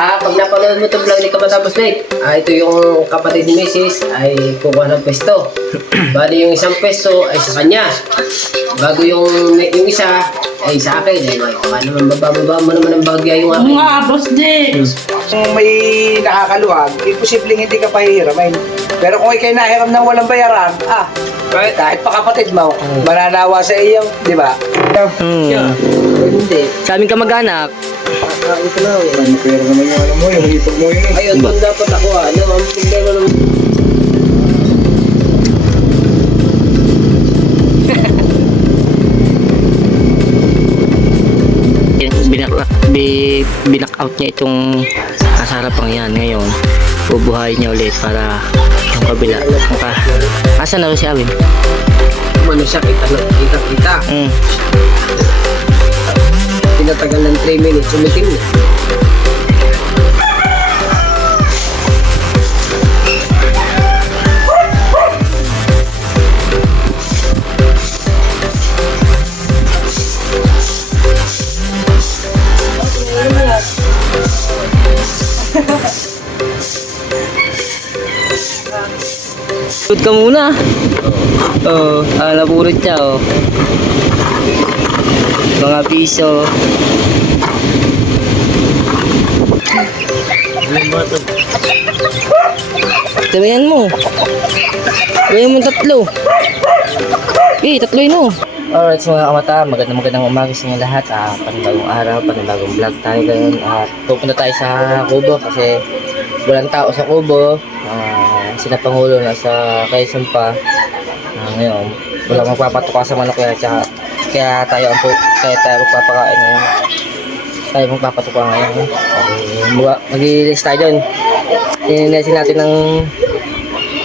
Pag napanood mo itong vlog ni Kamatapos Nick, ito yung kapatid ni Mrs. ay kukuha ng pwesto. Bali yung isang pwesto ay sa kanya. Bago yung isa ay sa akin. Ay, naman bababa mo naman ang bagya yung akin. Mga Boss Nick. Kung may nakakaluwag, imposibleng hindi ka pahihiramin. Pero kung ikay nahiram ng walang bayaran, kahit pa kapatid mo, mananawa sa iyo, di ba? Hindi. Sa aming kamag-anak. Ito na. Ang pera naman yung ano mo, yung ipag mo yun. Ayun, doon dapat ako. Ano, ang problema naman. Binak out niya itong kasarapang yan ngayon. Bubuhayin niya ulit para yung kabila. Asan na rin si Awin? Umano siya, kita. Tinatagal ng 3 minutes, umitim na. Shoot ka muna. Napurit siya, mga piso. Sabayan mo. Sabayan mo 3. Tatloy mo. Alright, so mga kamata, magandang umaga sa inyo lahat. Panibagong araw, panibagong vlog tayo ngayon. Pupunta tayo sa Kubo kasi walang tao sa Kubo. Sina Pangulo nasa Quezon pa. Ngayon, walang magpapatuka sa manok kaya tayo magpapakain ngayon. Tayo magpapatuka ngayon. Mag-release tayo doon. Ininasin natin ng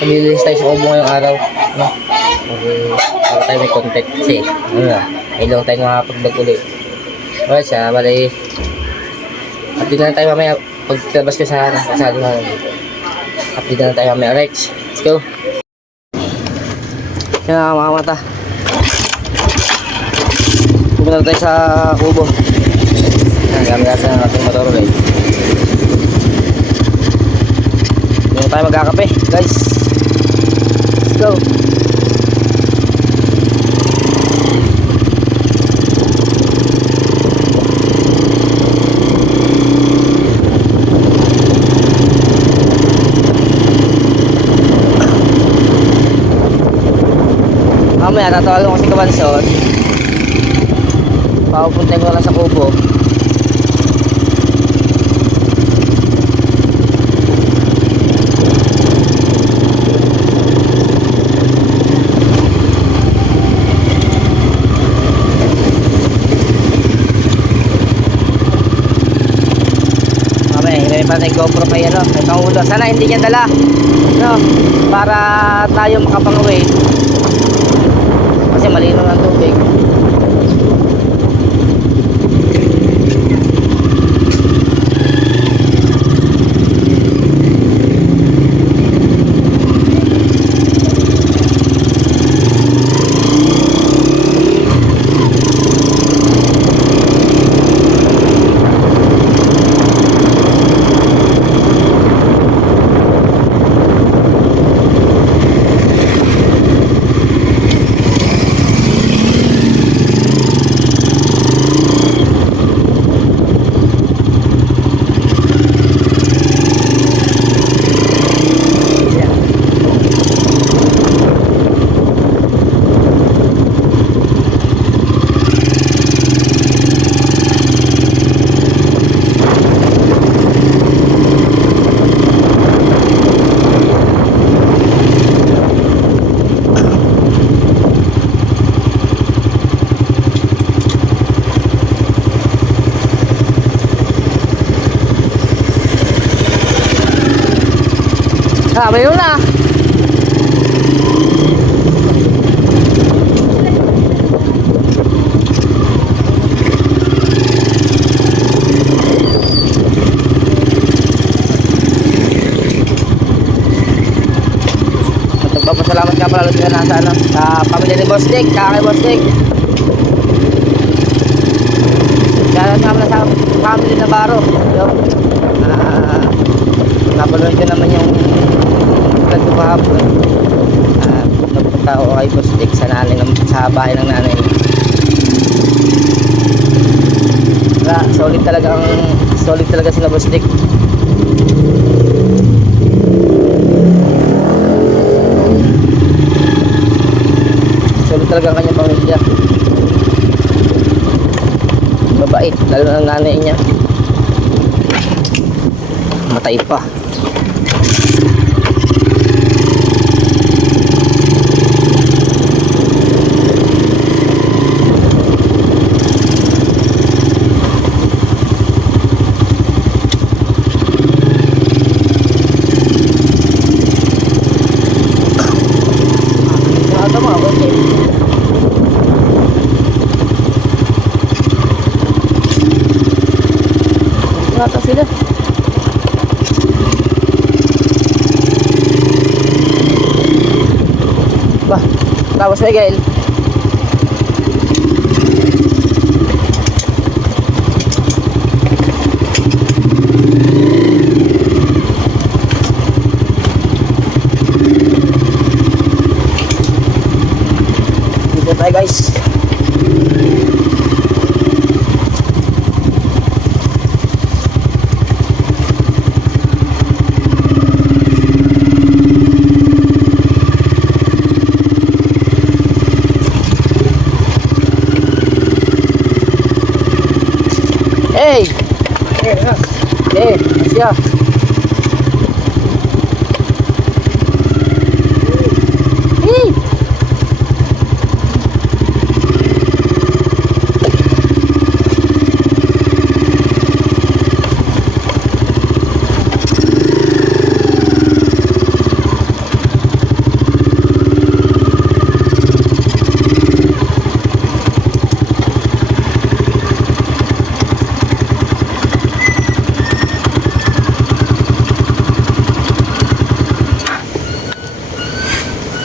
mag-release tayo sa Kubo ngayong araw. Para tayo may content kasi may long tayo makapag-vlog ulit. Alright siya, bali update na tayo mamaya pagtabas ko sa kasado na update na tayo mamaya. Alright, let's go. Yan mga mata, pupunta tayo sa Kubo. Gamit natin ang ating motor ulit. Hindi tayo magkakape guys. Let's go. Mamaya tatawagan ko si Kabanson. Papupunta ko lang sa Kubo. Mamaya, hindi pa tayo GoPro kay Pangulo. Sana hindi niya dala, para tayo makapanguwi. Kasi malino ng tubig. Mayroon na. Nagpapasalamat ka pala ulit na sa pamilya ni Boss Nick, kay Boss Nick. Shoutout nga pala sa family na Baro. pero ito naman yung vlog ko kahapon. Nagpunta ako kay Boss Dick sa bahay ng nanay niya. Solid talaga sila Boss Dick. Solid talaga ang kanyang pamilya. Mabait, lalo na ang nanay niya. Matay pa. Nata sila. Bah, tapos Miguel. Dito tayo guys. Hey! Hey, siya. Hey!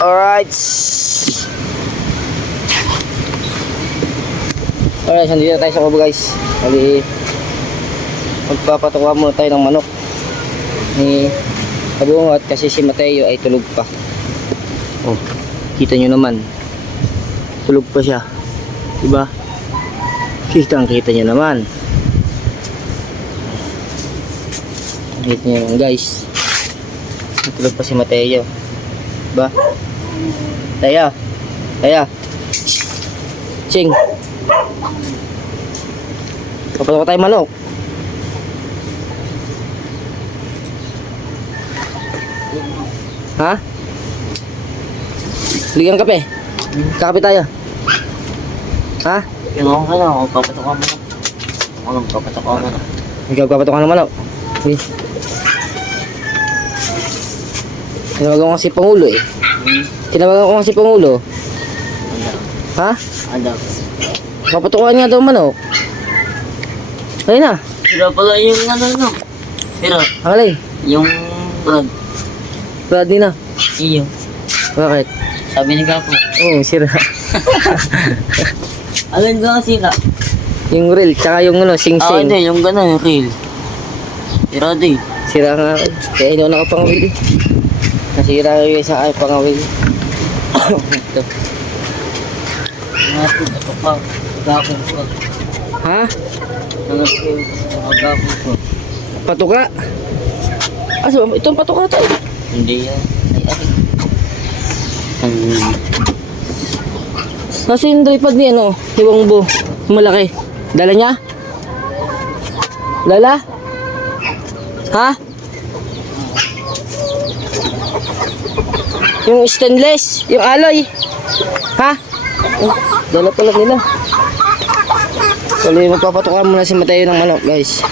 Alright. Alright, nandito na tayo sa kubo guys. Bali, magpapatuwa muna tayo ng manok ni Kabungot kasi si Mateo ay tulog pa. Oh, kita nyo naman. Tulog pa siya. Diba? Kita nyo naman. Kita nyo naman guys. Tulog pa si Mateo. Diba? Taya. Ching. Kapag tayo manok. Ha? Bigyan kape. Kakape tayo. Ha? Yung ka na, papatok mo. Papatok mo na. Ikaw papatok ka ng manok. Okay. Tinawagan ko kasi Pangulo eh. Tinawagan ko kasi Pangulo. Ha? Ano? Papatukan nga daw manok. Ayun na. Sira pala yung ano no. Sira. Ang alay. Yung brad. Brad na. Iyo. Bakit? Sabi ni Gapo. Oo, sira. Alin ba ang sira? Yung reel, tsaka yung ano, sing-sing. Hindi. Yung gano'n, yung reel. Sira din. Sira nga. Kaya hindi ako nakapangawil eh. Nasira yung isang ay pangawil. Ito. Ito pa. Gapo ko. Ha? Gapo ko. Patuka? Asa ba? Itong patuka tayo. Hindi yan. Nasa yung tripod ni ano, ni Wangbo. Malaki. Dala niya? Lala? Ha? Yung stainless, yung alloy. Ha? Oh, dala pala nila. Tuloy, magpapatukan muna si Mateo ng manok, guys.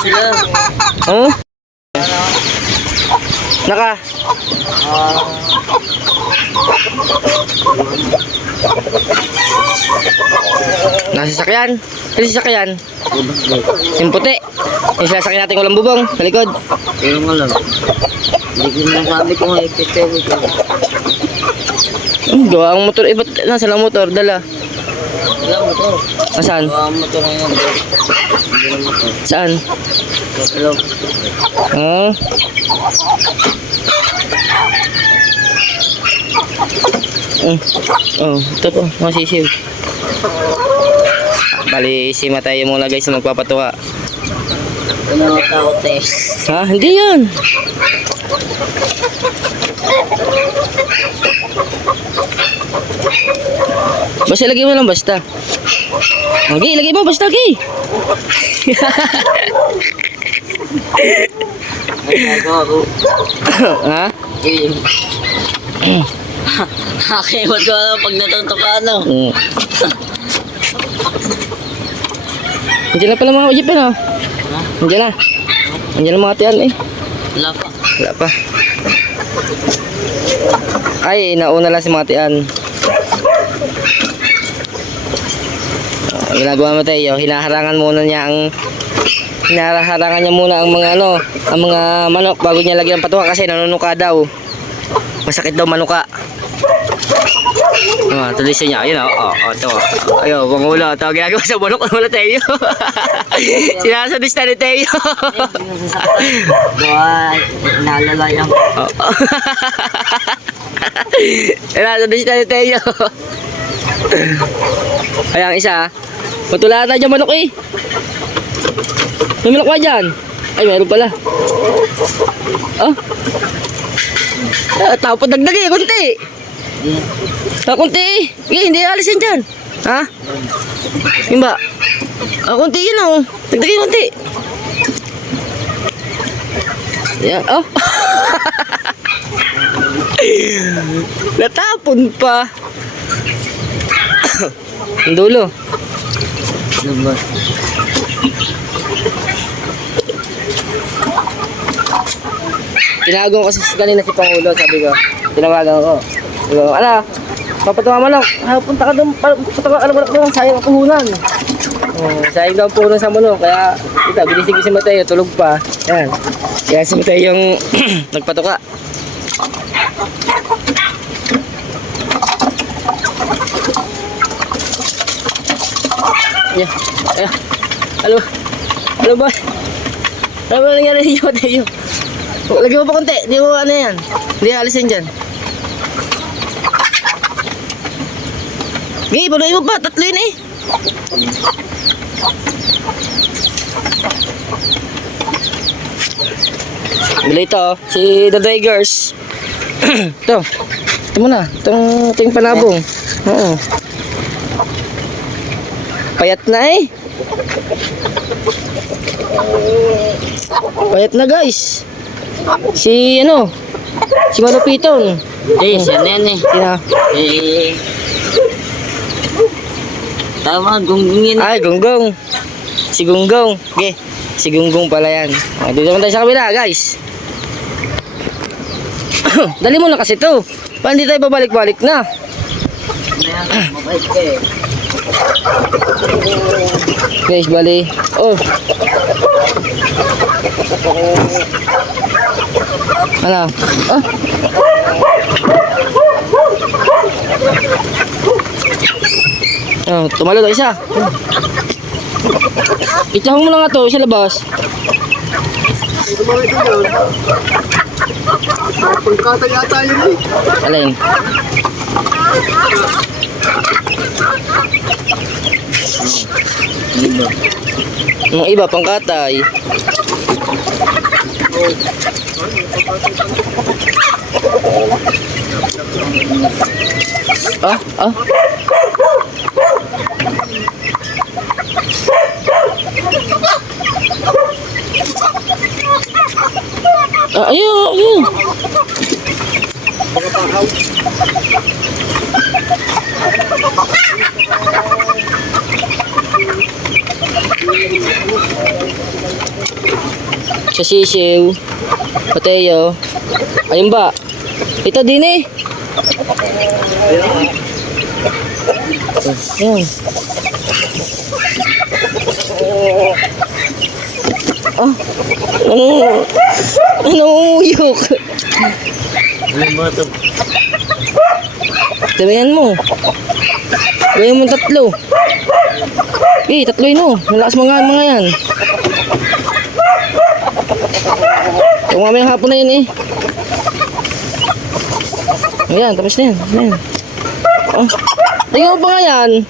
Sila. Huh? Naka. Nasa sasakyan. Nasa sasakyan. Yung puti. Yung sasakyan natin walang bubong. Sa likod. Yung nga lang. Hindi ko nasabi kung ipitew ko. Gawa ang motor. Ba't nasa lang motor? Dala. Wala motor. Saan? Wala motor ngayon. Hindi na motor. Saan? Hello. Hmm? Oh, ito po, mga sisiw. Bali, si Mateo muna guys na magpapatuwa. Ano takot eh. Ha? Hindi yan. Basta lagay mo lang basta. Okay, lagay mo basta, okay. Ay, nagawa ko. Ha? Eh. Nakakimot ko alam pag natutok ka ano. Mm. Andiyan na pala mga ujip yan, oh. Andiyan na. Andiyan na mga tiyan, eh. Wala pa. Wala pa. Ay, nauna lang si mga tiyan. Ginagawa mo tayo, hinaharangan muna niya ang mga ano, ang mga manok bago niya lagyan ng patuka kasi nanunuka daw. Masakit daw manuka. Tuloy siya niya. Ayun, ito. Ayun, pangulo. Ito, ginagawa sa manok. Wala tayo. Sinasadis na ni Teo. Doon, naalala lang. Sinasadis na ni Teo. Ay, ang isa. Matula na dyan manok eh. May manok ba dyan? Ay, meron pala. Oh. Tapos dagdag eh, kunti. Kunti eh. Hindi alisin dyan. Ha? Yung ba? Kunti yun oh. Dagdagin kunti. Yan. Oh. Natapon pa. Ang dulo. Diba? Tinawagan ko kasi kanina si Pangulo, sabi ko. Tinawagan ko. Sabi ko, ala, papatawa manok. Punta ka doon, ano manok doon, sayang ang puhunan. Sayang daw ang puhunan sa manok, kaya ito, ginising ko si Mateo, tulog pa. Yan. Kaya si Mateo yung nagpatuka. Ayan, ayan. Ano ba? Ano ba nangyari niyo, Mateo? Lagyan mo pa konti, hindi mo ano yan. Hindi alisin dyan. Sige, paluin mo pa, tatlo yun eh. Bili ito, si The Dragers. Ito muna, ito yung panabong. Oo. Payat na eh. Payat na guys. Si Malupiton. Siya na yan eh. Sina? Tama, gunggungin. Ay, Gunggong. Si Gunggong. Okay. Si Gunggong pala yan. Dito naman tayo sa kabila, guys. Dali mo na kasi to. Paano hindi tayo babalik-balik na? Mabait ka eh. Guys, bali. Oh. Ano? Oh. Oh, tumalo daw isa. Itahong mo na nga to sa labas. Pagkata yata yun eh. Alin? Yung iba pangkatay. Ah. Ayun. Sa sisiw, Mateo. Ayun ba? Ito din eh. Yan. Uyok. Ano mo ito? Tabihan mo. Kuya mo tatlo. Tatlo yun oh. Malakas mga yan. Kung mamayang hapon na yun eh. Ayan, tapos na yan. Ayan. Oh. Tingnan mo pa nga yan.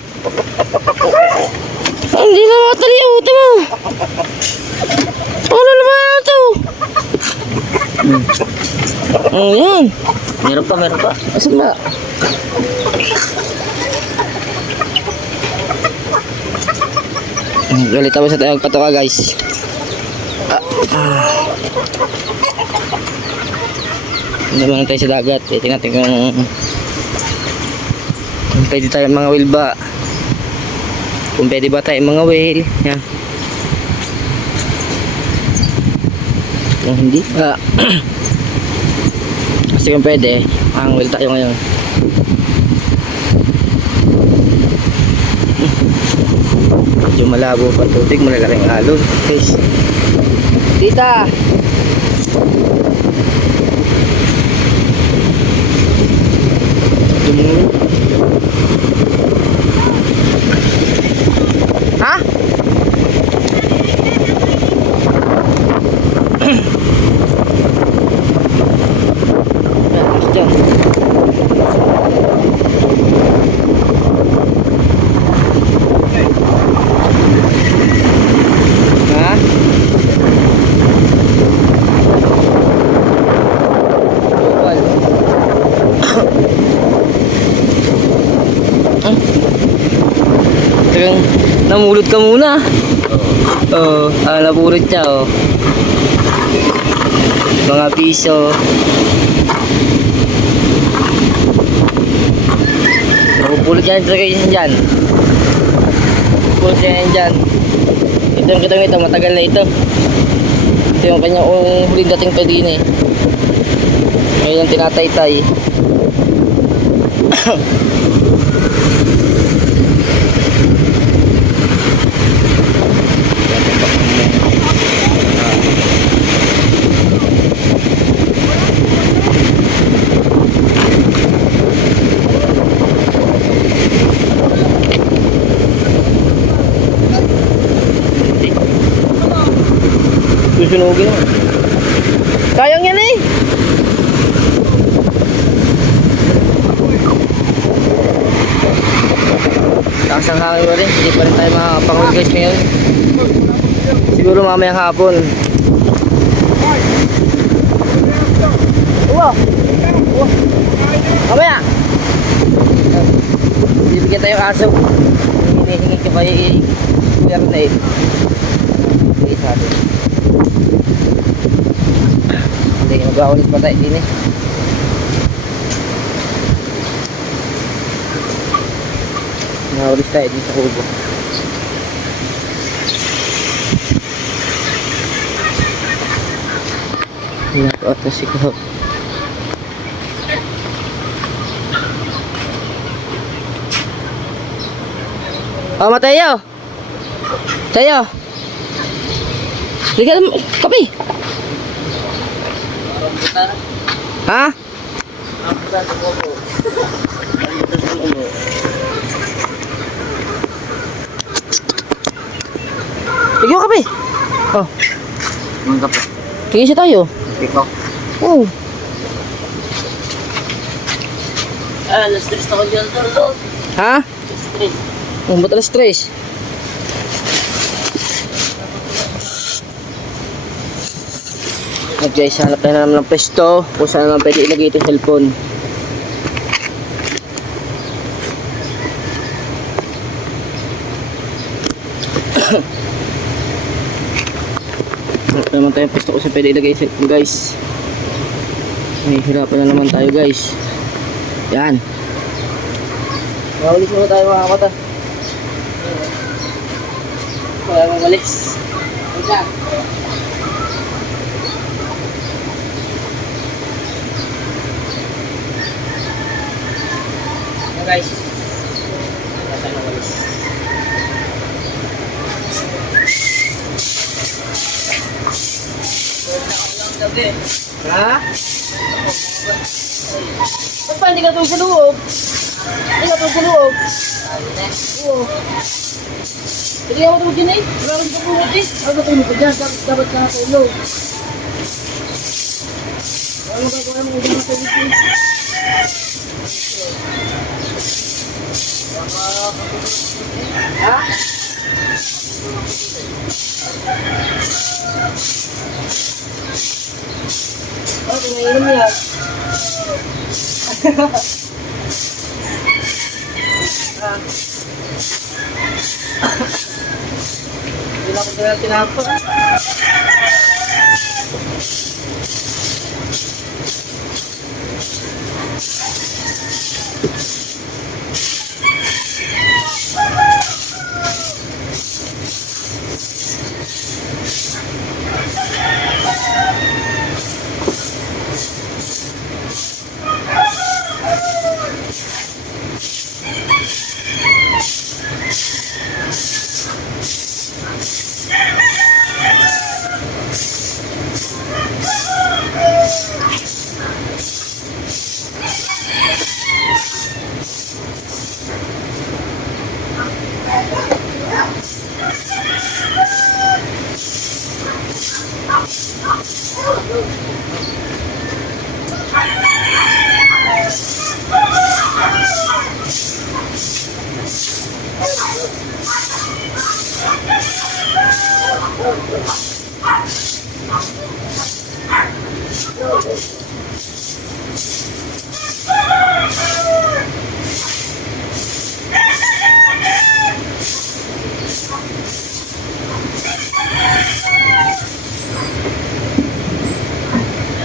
Hindi na matali ang uti mo. Ano naman na ito? Oh, yan. Meron pa. Asan ba? Galit tapos na tayo magpatoka guys. Hindi naman tayo sa dagat. Tingnan natin kung pwede tayo mga whale ba. Kung pwede ba tayo mga whale. Yan. Kung hindi kasi kung pwede, ang whale tayo ngayon. Medyo malabo pa tubig, malalaking alon. Guys. Tita! Ha? Ha? Talagang namulot ka muna. Oo. Napurot siya oh. Mga piso. Napupulot yan talaga yun dyan. Napupulot yan dyan. Ito yung kitang ito, matagal na ito. Ito yung kanyang huling dating pa din eh. Ngayon yung tinatay-tay. Susunugin naman. Sayang yan eh. Takas ang hangin mo rin. Hindi pa rin tayo makakapangod guys ngayon. Siguro mamayang hapon. Uwa! Mamaya! Bibigyan tayo aso. Hinihingi ka pa Kuya Ronald. Hindi sabi. Hindi, mag-aulis pa tayo din eh. Mag-aulis tayo din sa kubo. Pinag-autos si Kuhop. Oh, Mateo! Mateo! Liga naman, kape! Ha? Liga mo kape! Oh, Ang kape. tingin siya tayo. Ikaw. Oh. Na-stress ako dyan. Ha? Stress. Oh, ba't alas stress? Guys, hanap tayo na naman ng pwesto kung saan naman pwede ilagay ito yung cellphone. Hanap naman tayo ng pwesto kung saan pwede ilagay yung cellphone guys. Hirapan na naman tayo guys. Yan. Mawalis muna tayo mga kamata. Wala mong walis. Wait lang. Guys, nasa na walis. Ha? Ba't pa hindi ka tulog sa loob? Ay, natulog sa loob. Oo. Hindi ako tulog dyan eh. Wala kang tulog eh. Ako natulog ko dyan. Dapat ka natulog. Ano gagawa mo kung natulog dyan? Ha? Oh, pinainom niya. Hindi na ako tinapa.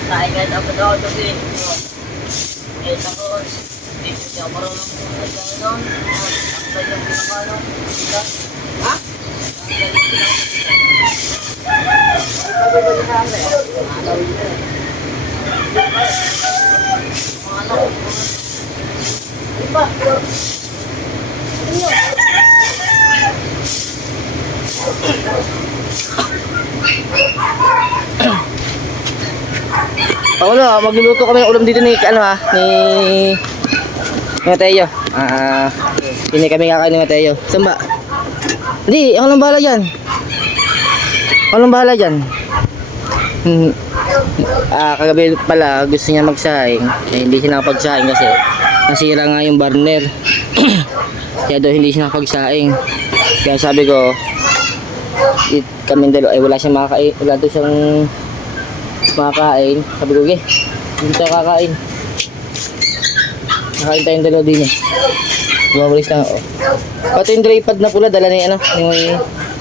Kain ka dapat ako sabi. Eh, ako, hindi ako marunong mag-ano nun. Ang kanyang pinakano. Ha? Ang kanyang Paolo, magluluto kami ng ulam dito ni Mateo. Hindi kami kakain ni Mateo. Saan ba? Hindi, ako lang bahala dyan. Ako lang bahala dyan. Kagabi pala gusto niya magsaing. Eh, hindi siya nakapagsaing kasi nasira nga yung burner. Kaya daw hindi siya nakapagsaing. Kaya sabi ko, kami dalawa ay wala siyang makakain. Wala daw siyang makakain. Sabi ko, okay, hindi tayo kakain. Nakain tayong dalawa din eh. Bumabalis lang ako. Pati yung dry pad na pula, dala ni yung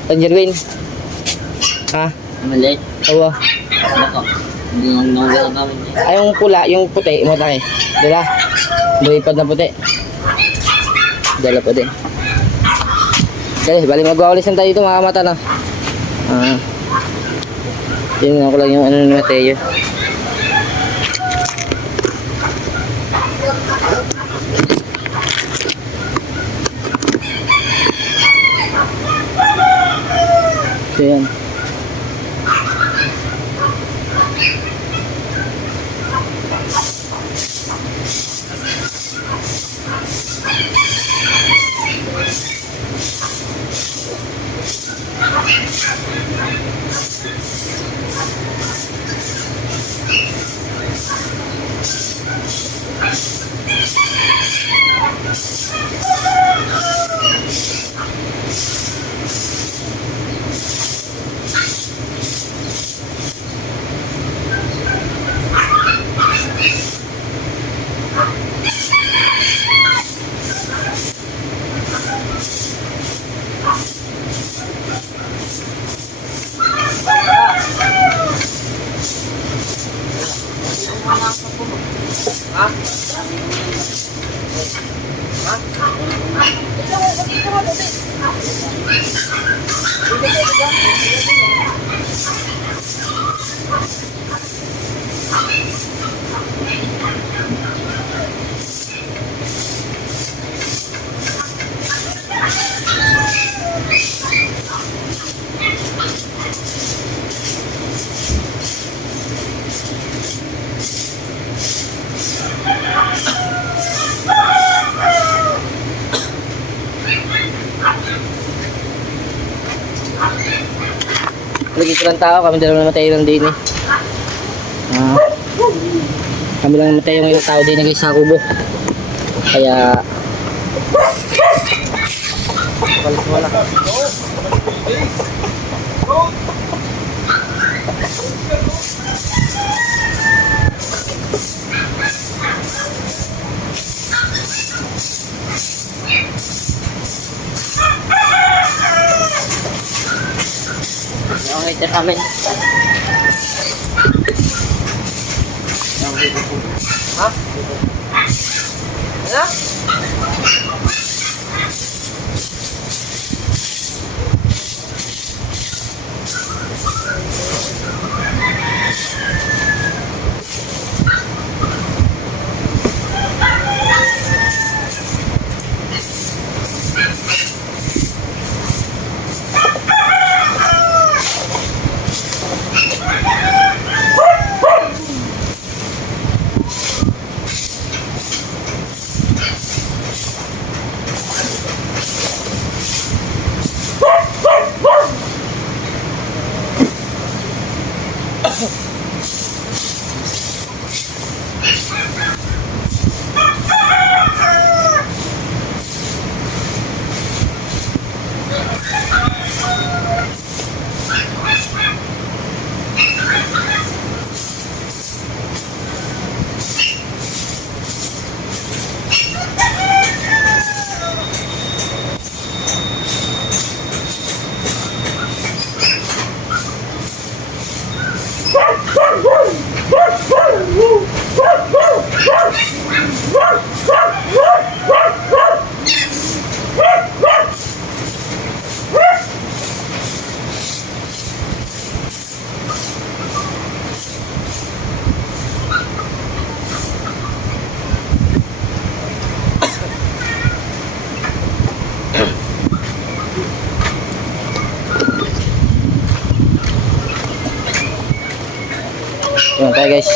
tangerine. Ha? Mali. Oo. Ako. Hindi nang nawala namin niya. Ay, yung pula, yung puti, mataki. Dala. Dry pad na puti. Dala pa din. Okay, bali magwawalis lang tayo dito mga mata na. Tingnan ko lang yung ano ni Mateo. So yan. dito lang tao, kami dalawa namatay lang din eh. Kami lang namatay yung ilang tao din guys sa kubo. Kaya wala. Ang ito namin. Ha? Ano? Yun tayo guys.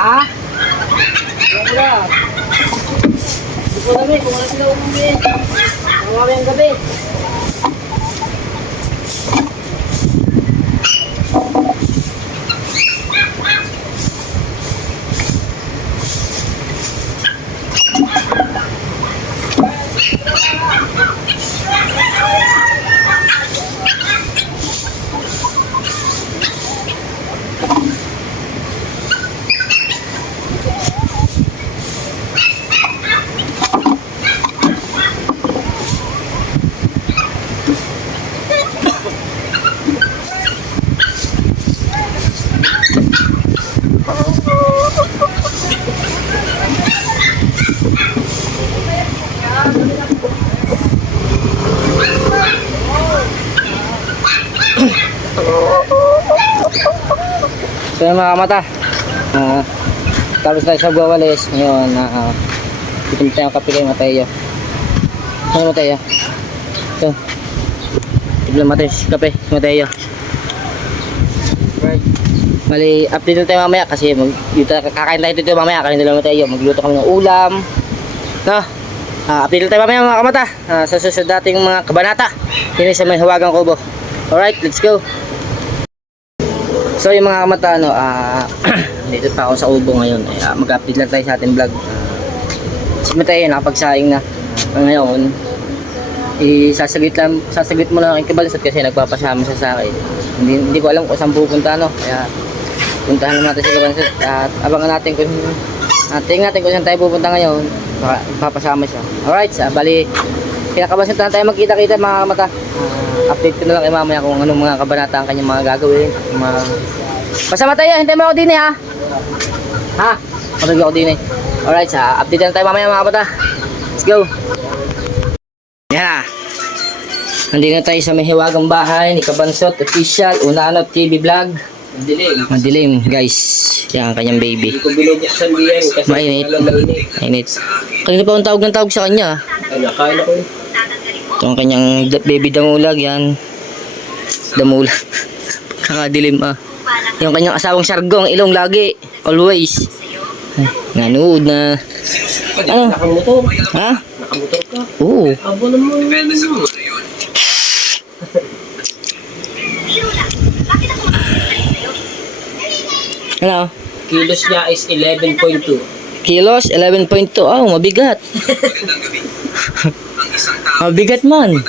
Ha? Wala. Hindi ko alam kung wala sila umuwi. Mamayang gabi. So yun mga kamata, tapos tayo sa Guawalis. Ngayon, titim tayo kape kay Mateo. Ano Mateo? Ito. Tignan natin kape, Mateo. Right. Mali, update na tayo mamaya kasi kakain tayo dito mamaya. Kain nila Mateo, magluto kami ng ulam. No? Update na tayo mamaya mga kamata. Sa susunod dating mga kabanata. Yun sa may Hawagang Kubo. Alright, let's go. So yung mga kamata, dito pa ako sa Ubo ngayon. Mag-update lang tayo sa ating vlog. Si Mateo, nakapagsaing na. Ngayon, sasaglit mo lang ang Kabansot kasi nagpapasama siya sa akin. Hindi ko alam kung saan pupunta, no? Kaya puntahan natin si Kabansot at abangan natin kung saan tayo pupunta ngayon. Papasama siya. Alright, bali kaya Kabansot na tayo magkita-kita mga kamata. Update ko na lang kay mamaya kung anong mga kabanata ang kanyang mga gagawin. Basta Mateo, hintay mo ako din ha. Ha? Matagi ako din Alright, update na tayo mamaya mga kamata. Let's go. Yan. Nandito na tayo sa may hiwagang bahay ni Kabansot Official Unanot TV Vlog. Madilim guys. Yan ang kanyang baby. Hindi ko binubuksan diyan kasi Mainit. alam na init. Mainit. Kanina pa akong tawag sa kanya. Ay, nakain ako eh. Ito ang kanyang baby damulag yan. Damulag. Kakadilim Yung kanyang asawang sargong ilong lagi. Always. Ay, nanood na. Ano? Nakamotor. Ha? Nakamotor ka. Oo. Abo naman. Ano? Kilos niya is 11.2. Kilos, 11.2. Mabigat. Mabigat man.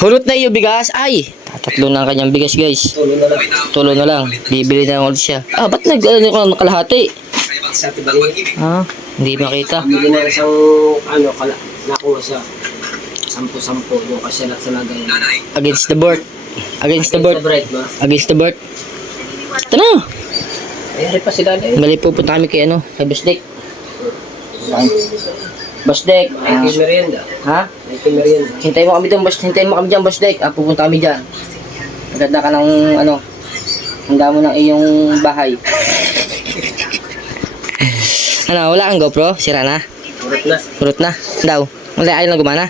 Hulot na iyo bigas. Ay, tatlo na ang kanyang bigas guys. Tulo na lang. Tulo na lang. Bibili na ulit siya. Ba't nakalahati? Sa tibangin. Hindi makita. Bili na isang nakuha sa 10-10 yung kasi sa lagay. Against the board. Against the board. Bright ba? Against the board. Ito na. Ay, pa sila na eh. Bali pupunta kami kay kay Basdek. Basdek. Ay, merienda. Ha? Ay, merienda. Hintayin mo kami dyan, Basdek. Pupunta kami dyan. Maganda ka ng handa mo ng iyong bahay. Wala kang GoPro? Sira na? Urot na. Urot na? Daw? Wala, ayaw lang gumana?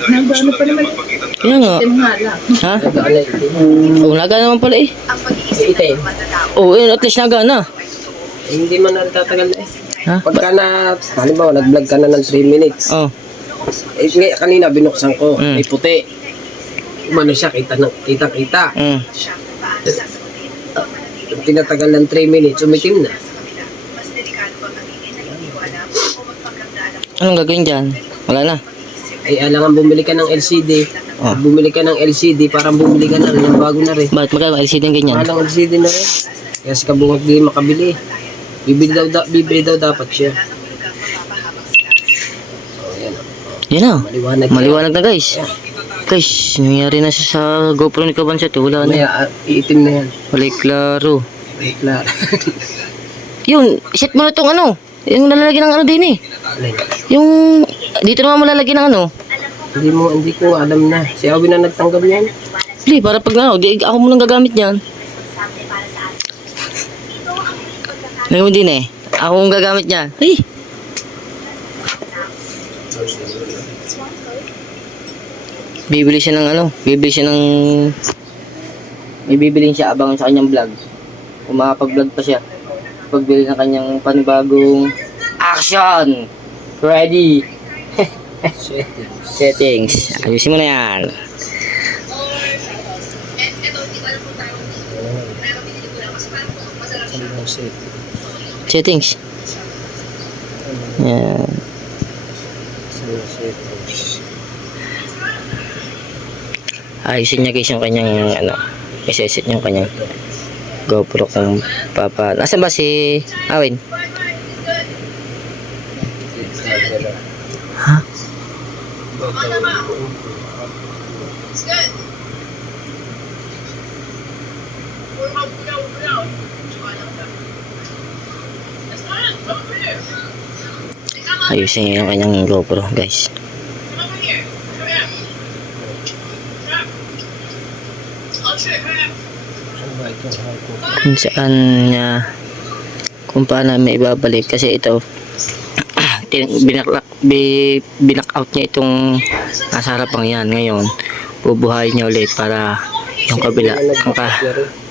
Nagano pa naman. Kaya nga. Ha? Nag-alay. Naga naman pala eh. Itin. At least naga na. Hindi man natatagal na eh. Ha? Pagka halimbawa, nag-vlog ka na ng 3 minutes. Kanina binuksan ko, may puti. Umano siya, kita. Tinatagal ng 3 minutes, umitim na. Anong gagawin dyan? Wala na. Ay, alangan bumili ka ng LCD. Bumili ka ng LCD, parang bumili ka na rin ng bago na rin. Bakit magkano LCD ng ganyan? Mahalang LCD na rin. Kaya sa kabungag di makabili. Bibili daw dapat siya. Yan na. Maliwanag na guys. Guys, nangyari na siya sa GoPro ni Kabansot. Wala na. Maya, iitim na yan. Walay klaro. Klaro. Yun, set mo na tong yung lalagyan ng din eh. Yung, dito naman mo lalagyan ng Hindi ko alam na. Si Awi na nagtanggap niyan. Hindi, para pag di ako munang gagamit niyan. Ngayon din eh. Ako ang gagamit niya. Ay! Bibili siya ng may bibilin siya abangan sa kanyang vlog. Kung makapag-vlog pa siya. Pagbili ng kanyang panibagong action! Ready! Settings. Ayusin mo na yan. Settings. Yan. Ayusin niya guys yung kanyang iseset niya yung kanyang GoPro kung papa. Nasaan ba si Awin? Ha? Ayusin niya yung kanyang GoPro guys. kung saan niya, kung paano may ibabalik kasi ito binak out niya itong nasa harapang yan. Ngayon bubuhayin niya ulit para yung kabila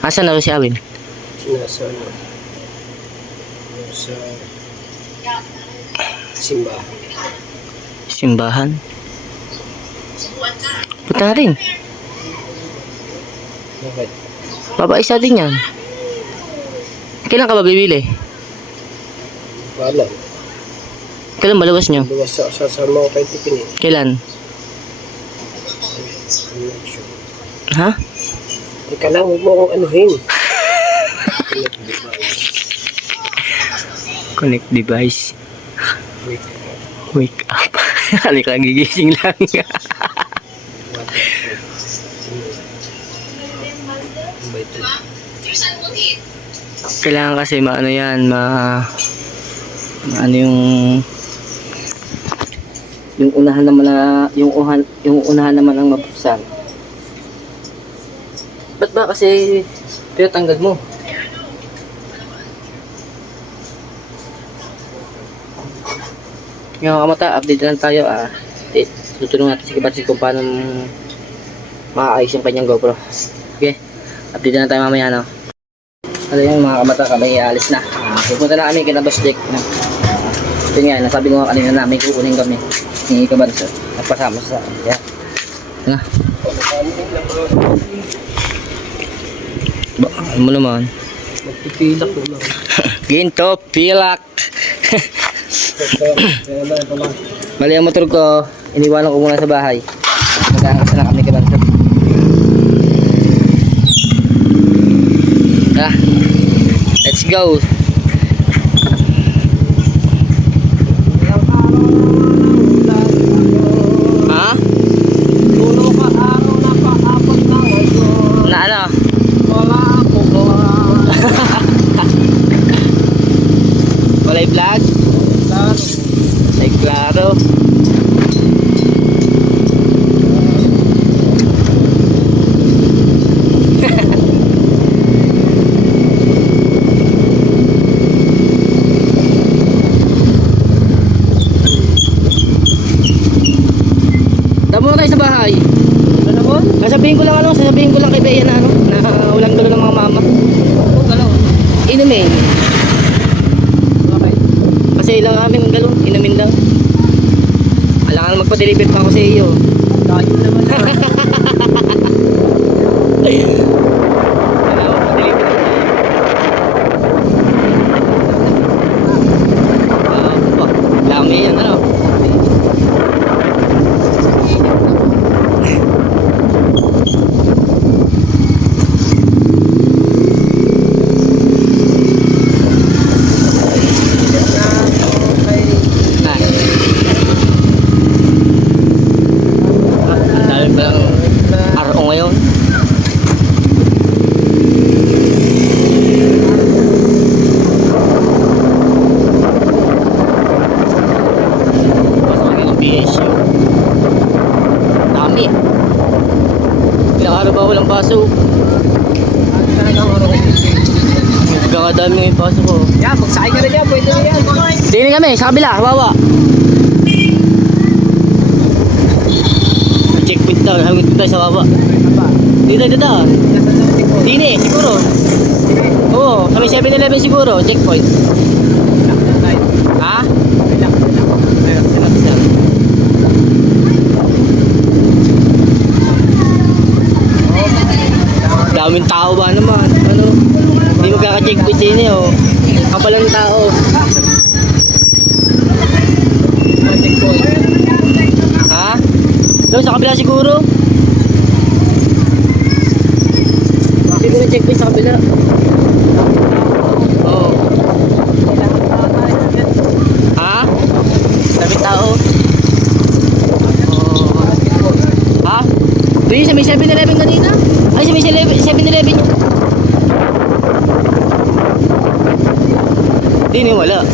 asan na rin si Awin? Nasa ano? Nasa simbahan. Simbahan. Punta natin. Bakit? Papaisa din yan. Kailan ka ba bibili? Wala. Kailan ba luwas nyo? Luwas sa mga kay Tipin eh. Kailan? Ha? Ika lang, huwag mo akong anuhin. Connect device. Wake up. Halika lang, gigising lang. Kailangan kasi maano yan, maano yung unahan naman na yung unahan naman ang mabuksan. Ba't ba kasi pinatanggal mo? Yung mga kamata, update lang tayo. Tutulungan natin si Kabatsi kung paano makaayos yung kanyang GoPro. Okay, update na tayo mamaya, no? Ano yung mga kamata, kami alis na. Pupunta na kami kina Boss Jake. Ito nga, nasabi ko nga kanina na may kukunin kami ni Kabatsi. Nagpasama sa yan. Nga. Ano mo naman? Magpipilak mo lang. Ginto, pilak. Mali ang motor ko, iniwanan ko muna sa bahay. Mag-aangas na kami Kabatsi. Let's go. Ha? Puno ka araw na paabot na ngayon. Na ano? Wala ako gawa. Walay vlog? Ay klaro. Damo tayo sa bahay. Ano mo? Sasabihin ko lang kay Bea na ano, na ulang dalo ng mga mama. Oo, galaw. Inumin. Okay. Kasi ilang aming galon, inumin lang. Alangan magpa-deliver pa ako sa iyo. Tayo naman na. Alangan magpa-deliver ako sa iyo. Lami yan, ano? Dahil ba lang araw ngayon? Pasok ng BSU. Dami. Ilang araw ba walang pasok? Kakadami ng pasok ko. Yan, magsakay ka na dyan. Pwede na yan. Dini kami, sa kabila, wawa. Checkpoint daw, hanggang dito tayo sa baba. Dito. Dini, siguro. Oo, sa may 7-Eleven siguro, checkpoint. Ha? Daming tao ba naman? Ano? Hindi magkaka-checkpoint din eh, oh. Kapalang tao. Ha? Doon sa kabila siguro. Siguro checkpoint sa kabila. Oo. Ha? Daming tao. Ha? Doon sa may 7-Eleven kanina? Ay, sa may 7-Eleven yun. Hindi, wala.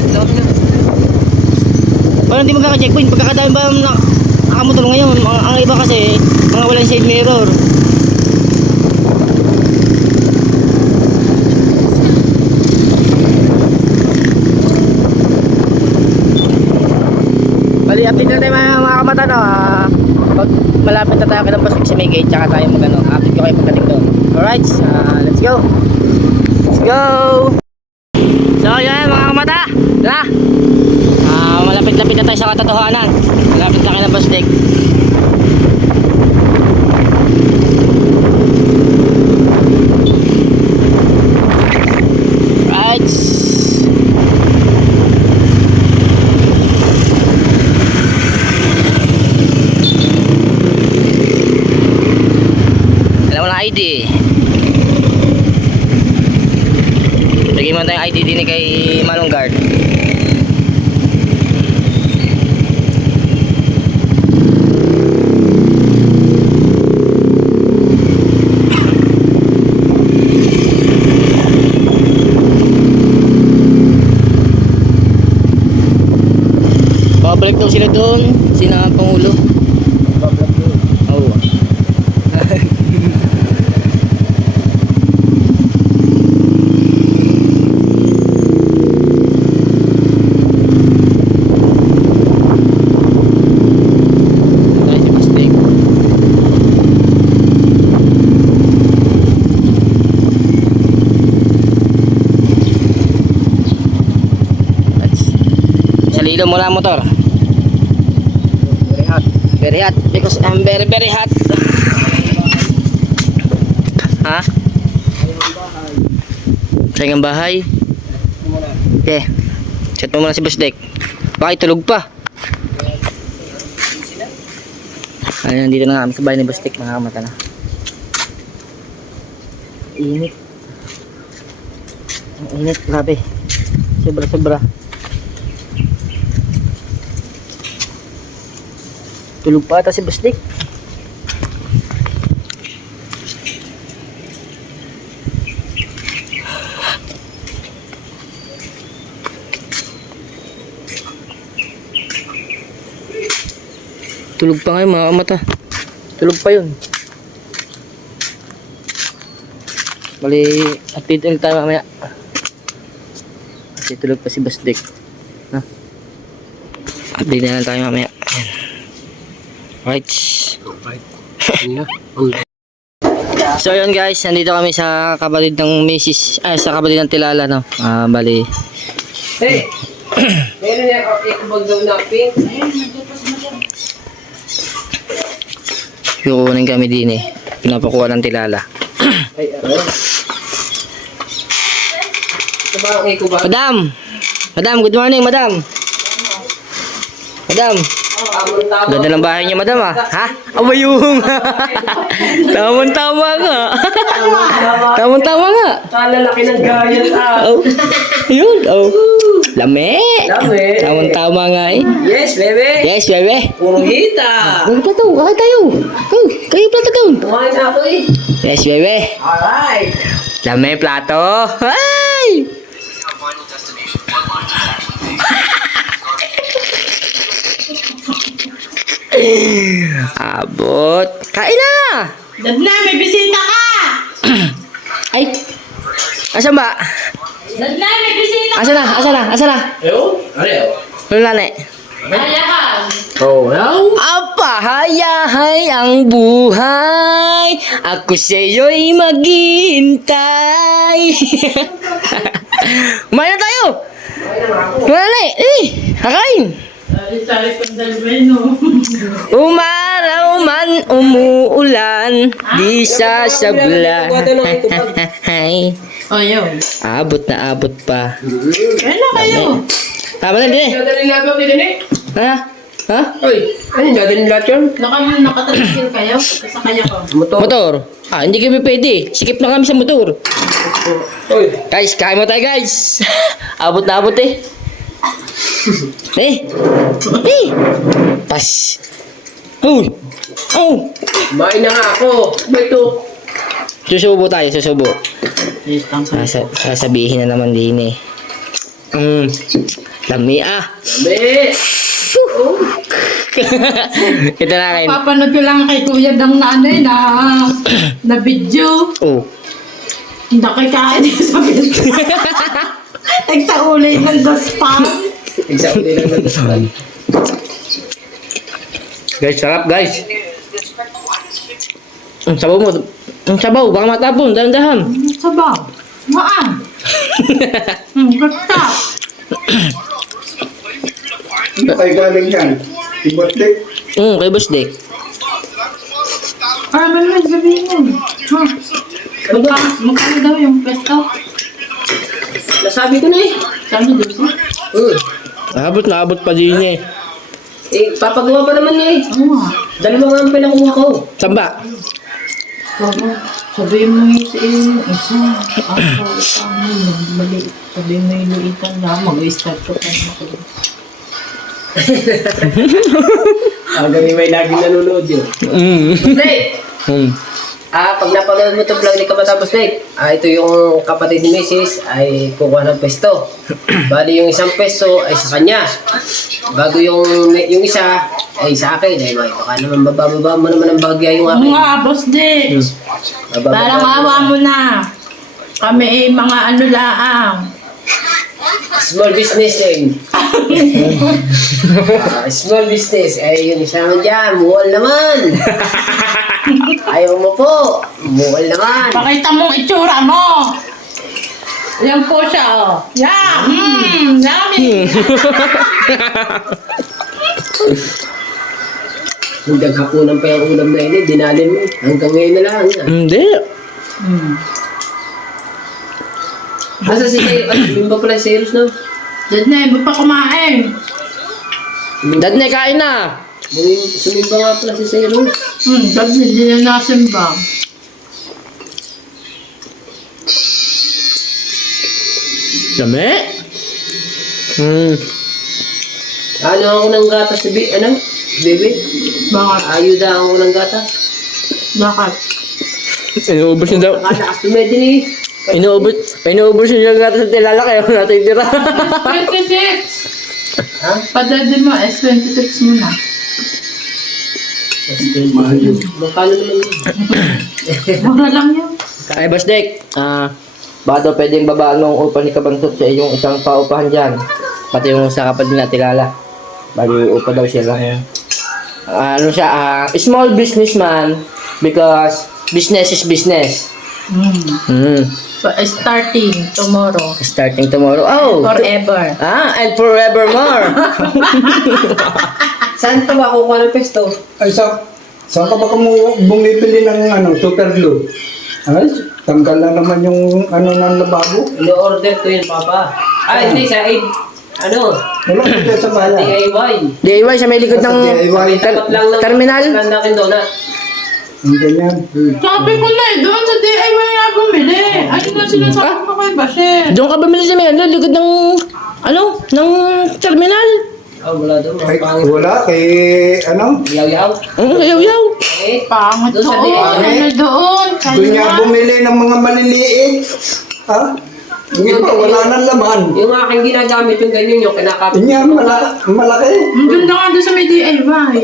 Parang hindi magkaka-checkpoint. Pagkakadami ba nakamotor ngayon? Ang iba kasi, mga walang side mirror. na tayo mga kamata, no? Pag malapit na tayo kay Boss sa may gate, tsaka tayo mag-ano, update ko kayo pagdating doon. Alright, let's go! Let's go! So yan mga kamata, tara! Malapit-lapit na tayo sa katotohanan. Malapit na kayo ng Boss Dick. Right. Alam mo na ID. Lagyan mo tayong ID din kay Manong Guard. Babalik daw sila doon, sina Pangulo. Oo. Tayo si Pastig. Sa lilo mo lang motor. Very hot because I'm very hot. Ha? Sayang ang bahay. Okay. Chat mo muna si Boss Dick. Bakit tulog pa? Ayun, dito na kami sa bahay ni Boss Dick, mga kamata na. Init. Ang init, grabe. Sobra. Tulog pa ata si Boss Dick. Tulog pa ngayon mga kamata. Tulog pa yun. Bali, update ulit tayo mamaya. Kasi tulog pa si Boss Dick. Ha? Update na lang tayo mamaya. Ayan. Right. So yun guys, nandito kami sa kapatid ng Mrs. Sa kapatid ng Tilala, no. Bali. Hey! Meron niya ikubag daw na pink. Kukunin kami din eh. Pinapakuha ng Tilala. Ay, ito ba ang ikubag? Madam, good morning, madam. Madam. Ganda ng bahay niya, madam, ah. Ha? Abayong. Tamang-tama nga. Tamang-tama nga. Kalalaki ng gayat Oh. Yun, oh. Lame. Lame. Tamang-tama nga eh. Yes, bebe! Yes, bebe. Puro hita! Kain plato, kain tayo. Kain plato doon. Kumain na ako eh. Yes, bebe. Alright! Lame plato. Ay! Abot. Kain na! Dad na, may bisita ka! Ay! Asan ba? Dad na, may bisita ka! Asa na? Ayun? Ano yun? Ano nani? Ayahan! Oh, no? Apa, hayahay ang buhay. Ako sa'yo'y maghihintay. Kumain na tayo! Kumain na hakain! Sari-sari kong dalweno. Umaraw man umuulan, di sasabla. O, yun. Abot na abot pa. Kaya na kayo. Tama na din eh. Dadalhin lahat ako din eh. Ha? Ha? Uy, ano yung dadalhin lahat yun? Nakatalikil kayo. Sa kanya ko. Motor. Motor? Hindi kami pwede. Sikip na kami sa motor. Uy, Guys, kain mo tayo guys. Abot na abot eh. Pas. Uy. Oh. kumain na nga ako. Ba ito? Susubo tayo, susubo. Sasabihin na naman din eh. Lami ah. Dami! Ito na kain. Papanood ko lang kay Kuya Dang nanay na video. Oh. Nakikain niya sa video. Nagsaulay ng daspan. Exactly lang ng daspan. Guys, sarap guys. Ang sabaw mo. Ang sabaw, baka matapon. Dahan-dahan. Sabaw. Maan. Gata. Ano kayo galing yan? Ibotlik. Kay Boss Dick. Ay, may sabihin mo. Magkano daw yung pesto? Nasabi ko na eh. Kano doon? Naabot pa din eh. Papagawa pa naman niya eh. Oo nga. Dalawa nga ang pinakuha ko. Samba. Sabihin mo yung isa. Ano yung maliit. Sabihin mo yung liitan na. Mag-start ko pa naman ako. Hanggang may laging nanonood yun. Snake! Pag napanood mo itong vlog ni Kabatapos Snake, ito yung kapatid ni Mrs. ay kukuha ng pesto. Bali yung isang pesto ay sa kanya. Bago yung isa ay sa akin. Ay baka naman bababa mo naman ang bahagya yung akin. Mga boss din. Parang awa mo na. Kami ay mga ano laang. Small business din. Small business. Ay yung isa naman dyan, muwal naman. Ayaw mo po. Muwal naman. Pakita mong itsura mo. Yan po siya, oh. Yeah. Yummy. Yung daghapunan pa yung ulam na yun, dinalin mo. Hanggang ngayon na lang. Hindi. Asa si Cyrus? Bimba pala si Cyrus na. Dad na, iba pa kumain. Dad na, kain na. Sumimba nga pala si Cyrus. Dad na, hindi na nasimba. Dami. Ano ako ng gatas si baby? Bakit? Ayuda ako ng gatas. Bakit? Inuubos niya daw. Nakalakas tumedin eh. Inuubos niya yung gatas sa tilala kaya natin tira. 26. Ha? Padadi mo, S26 muna. Magkano naman yun? Mura lang yun. Ay, Boss Dick. Baka daw pwedeng babaan ng upa ni Kabantot sa iyong isang paupahan dyan. Pati yung sa kapatid na tilala. Bali, upa daw siya lang. Ano siya, small businessman because business is business. Starting tomorrow. Starting tomorrow. Oh! Forever. And forevermore. Saan pa ba kukuha ng pesto? Ay, saan ka ba bumibili ng super glue? Ay, tanggal na naman yung ng lababo. Ino-order ko yun, Papa. Hindi, sa aid. Wala ka sa bahala. DIY. DIY sa may likod ng DIY. Tapat lang ng terminal. Dunkin' Donut. Ang ganyan. Sabi ko na doon sa DIY nga bumili. Ano na sinasabi ko kay Basher? Doon ka bumili sa may likod ng ng terminal. Wala doon. Ay, Mga pangit. wala kay Yaw-yaw. Yaw-yaw. Eh, Pangit Doon sa doon. DIY. Ano doon? doon niya bumili ng mga maliliit. Ha? Hindi pa, wala nang laman. Yung aking ginagamit yung ganyan yung kinakapit. Yun yan, malaki. Ang ganda nga doon sa may DIY.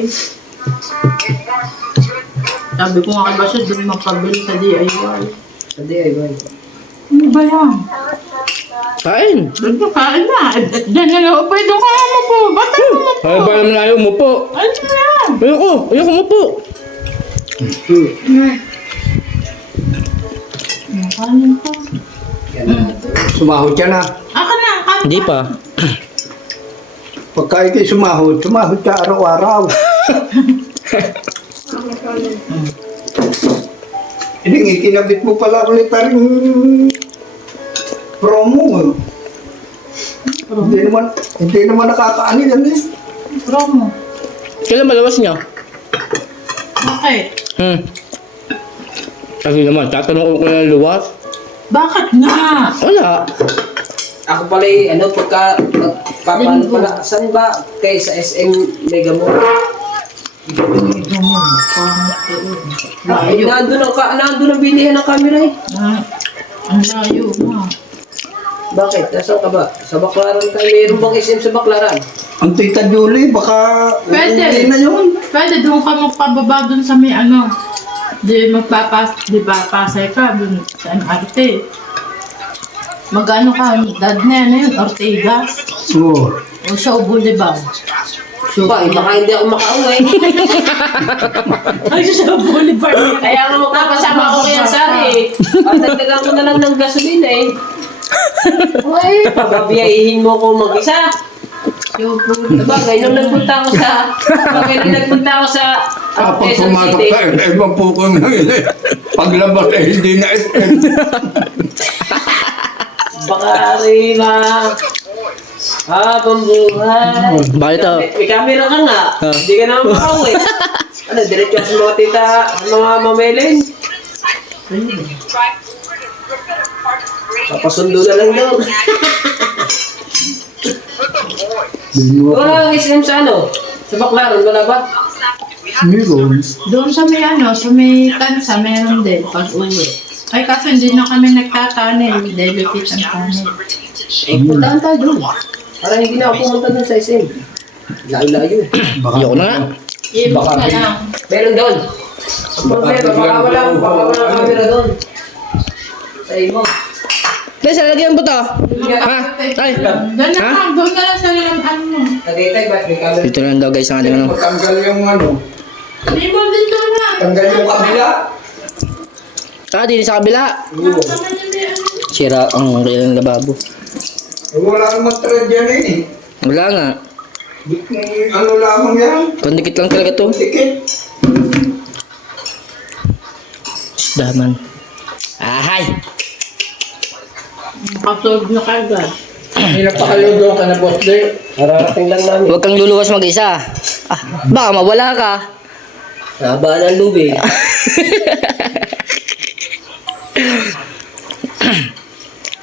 Sabi ko nga kay Basher, doon magpabili sa DIY. Sa DIY. Ano ba yan? Kain. Doon ka kain na. Diyan na lang. Pwede doon ka mo po. Ba't ano mo po? Ay, ba naman ayaw mo po. Ano yan? Ayoko mo po. Kanin po. Sumahod ka na. Aka na. Kanin. Hindi pa. Pagka ito'y sumahod ka araw-araw. Hindi, kinabit mo pala ulit pa rin promo. Hindi naman nakakaano yan eh. Promo. Kailan malawas niya? Bakit? Kasi naman, tatanong ko kung luwas. Bakit nga? Wala. Ako pala paano pala, saan ba? Kay sa SM Mega Mall. Nandun ang bilihan ng camera eh. Ang layo nga. Bakit? Nasaan ka ba? Sa Baklaran ka? Mayroon bang SM sa Baklaran? Ang Tita Julie, baka Pwede. hindi na yun. Pwede doon ka magpababa doon sa may di papasay ka doon sa arte. Magano ka, dad na yan yun, Ortegas. Oo. O siya, Boulevard. Suka, baka hindi ako makauwi. Ay, sa Boulevard. Kaya nga magpapasama ako kay Ansari eh. Dagdagan ko na lang ng gasolina eh. Uy, pababiyahin mo ko mag-isa. Bagay, nung nagpunta ako sa Kapag Quezon pumatok City. sa SM, ang puko na yun eh. Paglabas eh, hindi na SM. Baka rin pambuhay. Bakit to? May camera ka nga. Hindi ka naman makauwi. Ano, diretso sa mga tita, mga mamelin. Papasundo na lang daw. Wala kang islam sa ano? Sa Baclaran, wala ba? Doon sa may sa may tansa, meron din pag uwi. Ay, kaso hindi na kami nagtatanim. Delicate ang tanim. Puntaan tayo doon. Para hindi na ako pumunta doon sa SM. Layo-layo. Ayoko na nga. Ibig ka lang. Meron doon. Ang problema, baka walang camera doon. Sa imo. Dahil sa lalagyan po to. Ha? Ay. Doon na lang. Doon na lang sa lang ano mo. Tagaytay ba? May camera. Dito lang daw guys ang ating ano. Tanggal yung ano. Libon dito na. Tanggal yung kabila. Dito sa kabila. Tama niya may ano. Sira ang kailang lababo. Wala naman thread yan eh. Wala nga. Ano lamang yan? Pandikit lang talaga to. Tikit. Daman. Ahay! Katulog na kagad. Hindi napakaludo ka na, boss Day. Nararating lang namin. Huwag kang luluwas mag-isa. Baka mawala ka. Haba ng lubi.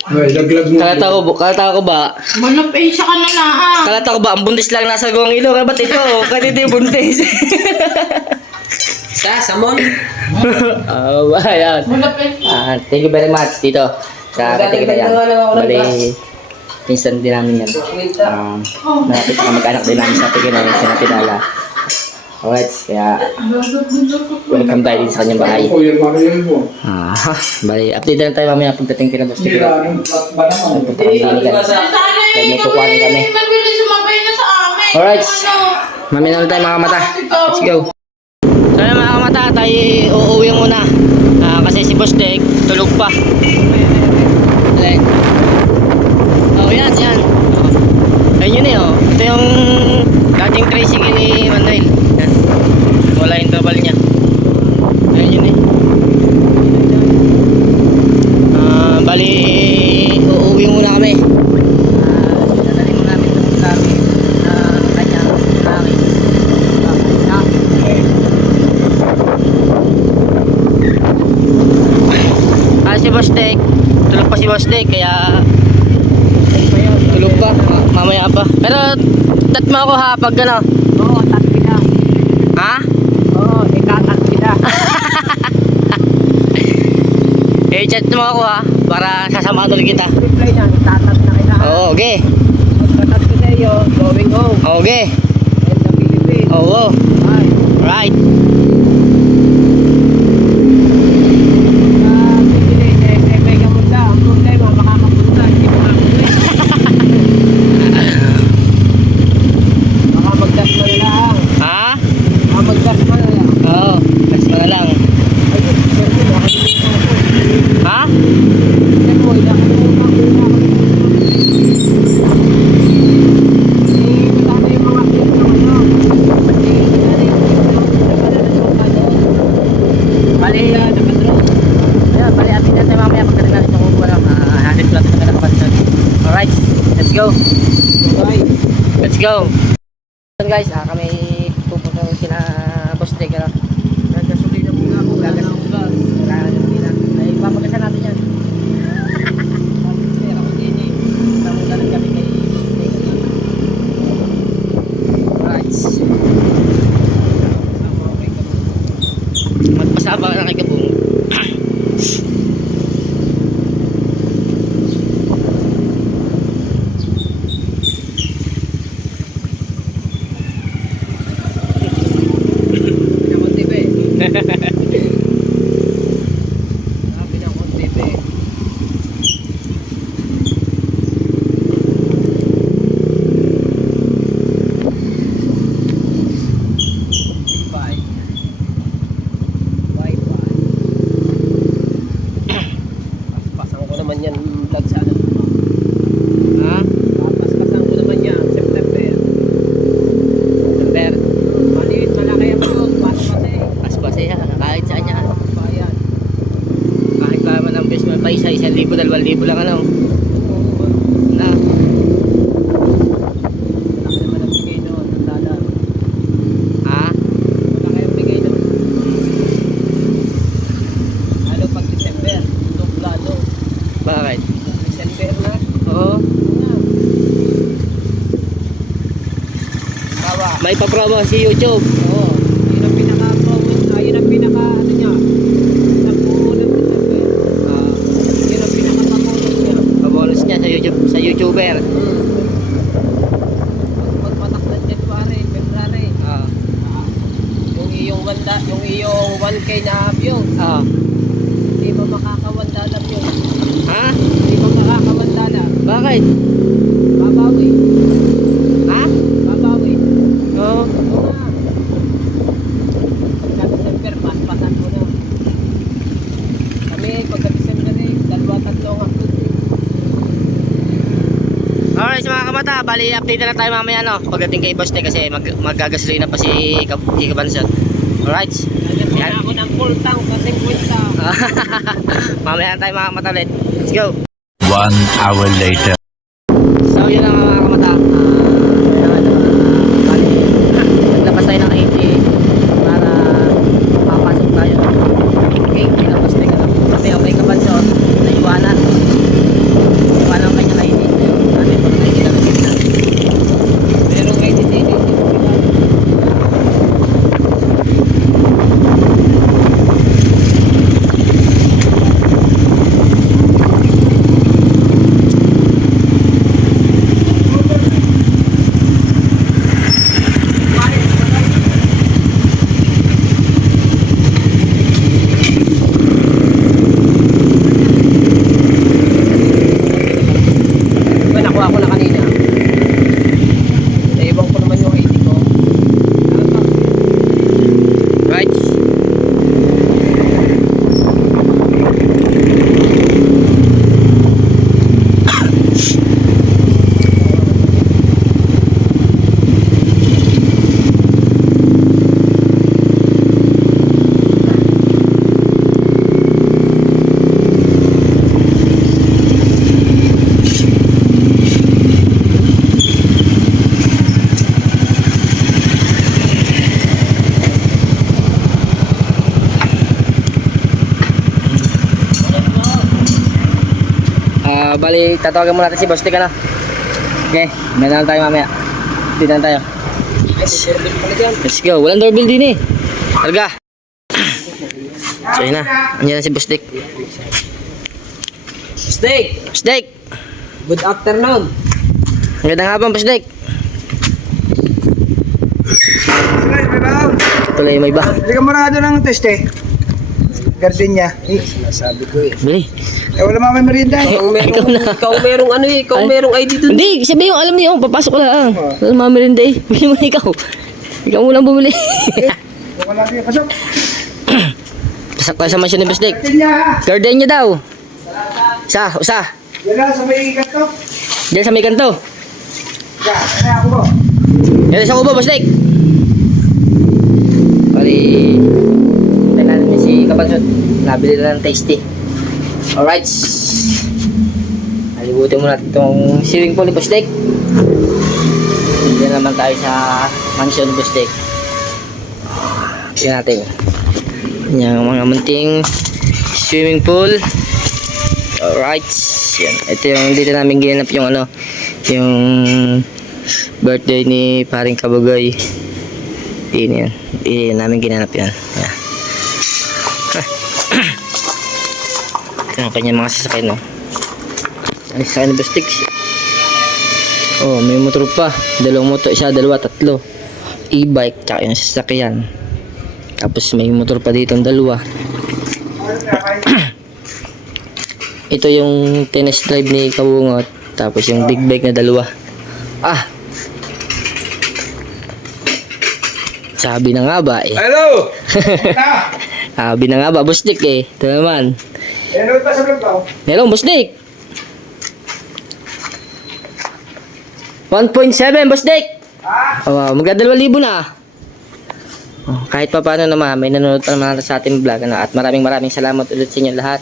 Ay, laglag mo. Kalata ko ba? Manupensya ka na lang. Kalata ko ba? Ang buntis lang nasa gawang ilong. Ba't ito? Kahit ito yung buntis. Samon. Ayan. Manupensya. Thank you very much dito. Sa katigil na yan. Bali, pinsan din namin yan. Malapit na mag-anak din namin sa tigil na yan sa Tinala. Alright, kaya welcome tayo din sa kanyang bahay. Ako yung maril mo. Bali, update na lang tayo mamaya pagdating kina Boss Tigil. Sira ng plat ba naman? Punta kami dinigan. Kaya may kukuhanin kami. Mabilis sumabay na sa amin. Alright. Ano? Mamaya na lang tayo mga mata. Let's go. So yun mga kamata, tayo uuwi muna. Kasi si Boss Dek, tulog pa. Alright. Oh, yan. Ayun yun eh, oh. Ito yung dating tricycle ni Manuel. Yan. Wala yung trouble niya. Ayun yun eh. Bali, uuwi muna kami. Dadalhin mo namin itong kami kanya, akin. Si Boss Dek, tulog pa si Boss Dek, kaya tulog pa, mamaya pa. Pero tat mo ako ha, pag gano'n. Oo, tatli na. Ha? Oo, ikatatli na. Chat mo ako ha, para sasama ulit kita. Reply na, itatat na kita. Oo, okay. Magtatat ko sa iyo, going home. Okay. And the Philippines. Oo. Bye. Right. Ha? Oo, next mo na lang. Ha? Bali, bali atin natin mamaya pagdating natin sa kubo na hatid ko natin kami nakapansan. Alright, let's go. Let's go. So guys, kami pupunta sila Boss Dek. Gagasukin na muna ako. Gagasukin na. Ay, papagasan natin yan. Pero ako din eh. Namunta rin kami kay Boss Dek. Alright. Magpasaba ka na kay Kabung. naman yan vlog sana. Ha? Papaskasan ko naman yan, September. September. Maliit, malaki ang vlog, paano kasi? Aspase ha, kahit saan niya. Bayan. Kahit pa naman ang best man pa isa, 1,000, 2,000 lang ano. Na. Malaki naman ang bigay doon, ang dalan. Ha? Malaki ang bigay doon. Lalo pag December, dublado. Bakit? December na. Oo. Bawa. May pa-promo si YouTube. Oo. Yun ang yun ang pinaka, ano niya. Nagpumunang December. Yun ang pinaka-papunong niya. Pa-bonus niya sa YouTube, sa YouTuber. Pagpatak ng January, February. Ah. Yung iyong 1K na view. Ah. Hindi mo makakawandalam yun. Ha? Hindi mo makakawandalam. Bakit? Babawi. Ha? Babawi. Oo. Oo nga. Pagka December, paspasan mo na. Kami, pagka December eh, 2-3 ang upload eh. Alright, sa mga kamata, bali update na lang tayo mamaya no. Pagdating kay Boss Nick kasi magagasolina pa si Kabansot. Alright. Nagyan Yan. ako ng full tank sa 50. Mamaya na tayo mga kamata ulit. Let's go. 1 hour later. So yun lang mga kamata. Bali, naglabas tayo ng 80 para mapasok tayo. Okay, nilabas tayo ka lang. Sabi okay Kabansot, naiwanan. Naiwanan ang kanyang 80. Ano yung pag-90 na lang. Merong edit. Diba nakuha ko na kanina. Naiwan ko naman yung ID ko. Right. Bali, tatawagan muna natin si Boss Nick ano. Okay, may na lang tayo mamaya. Dito na tayo. Let's go. Walang doorbell din eh. Targa. So yun na. Andiyan na si Boss Nick. Steak! Boss Nick! Good afternoon! Magandang hapon, Boss Nick. Sige, may baon. Tuloy may ba? Halika mo na nga doon ng teste. Gardenia. Bili. Wala mga may merienda. Ikaw merong ano eh, ikaw merong ID dun. Hindi, sabi yung alam niyo, papasok ko lang. Wala mamirinda eh. Bili mo na ikaw. Ikaw mo lang bumili. Wala kayo pasok. Pasak tayo sa mansion ni Boss Nick. Gardenia. Gardenia daw. Usa. Yan na, sa may kanto. Diyan sa may kanto. Yan, ano ako mo. Diyan sa kubo, Boss Nick. Bali, tayo natin si Kabansot. Nabili na ng tasty. Alright. Nalibutin mo natin itong swimming pool ni Boss Nick. Diyan naman tayo sa mansion ni Boss Nick. Tingnan natin. Yung mga munting swimming pool. Alright. Yan. Ito yung dito namin ginanap yung ano, yung birthday ni paring Kabugoy. Yan. Yan namin ginanap yan. Yan. Ito ang kanyang mga sasakyan, no? Ang sasakyan ni Boss Nick. Oh, may motor pa. Dalawang motor. Isa, dalawa, tatlo. E-bike, tsaka yung sasakyan. Tapos may motor pa dito ang dalawa. Ito yung tennis drive ni Kabungot. Tapos yung big bike na dalawa. Sabi na nga ba eh. Hello! Sabi na nga ba, Boss Nick eh. Ito naman. Ano pa sa vlog ko? Hello, Boss Dick. 1.7, Boss Dick. Oh, magka 2,000 na. Oh, kahit pa paano naman, may nanonood pa naman sa ating vlog. Ano, at maraming salamat ulit sa inyo lahat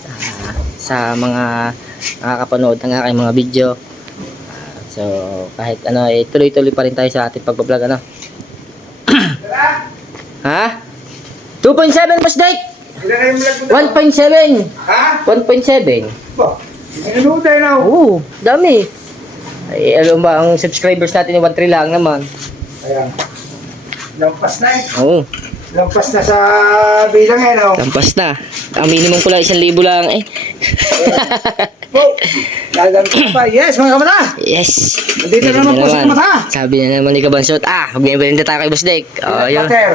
sa mga nakakapanood ng aking mga video. So, kahit ano, tuloy-tuloy pa rin tayo sa ating pagbablog. Ano? Ha? 2.7, Boss Dick. Ilan na yung vlog mo? 1.7. Ha? 1.7. Ba? Ano tayo na? Oo, dami. Ay, alam ba, ang subscribers natin yung 1.3 lang naman. Ayan. Lampas na eh. Oo, Lampas na sa bilang eh, no? lampas na. Ang minimum ko lang 1,000 lang eh. Oh, gaganto pa. Yes, mga kamata! Yes. Nandito na naman po sa kamata! Sabi na naman ni Kabansot, magbibenta tayo kay Boss Dick. Oh, yun. Butter.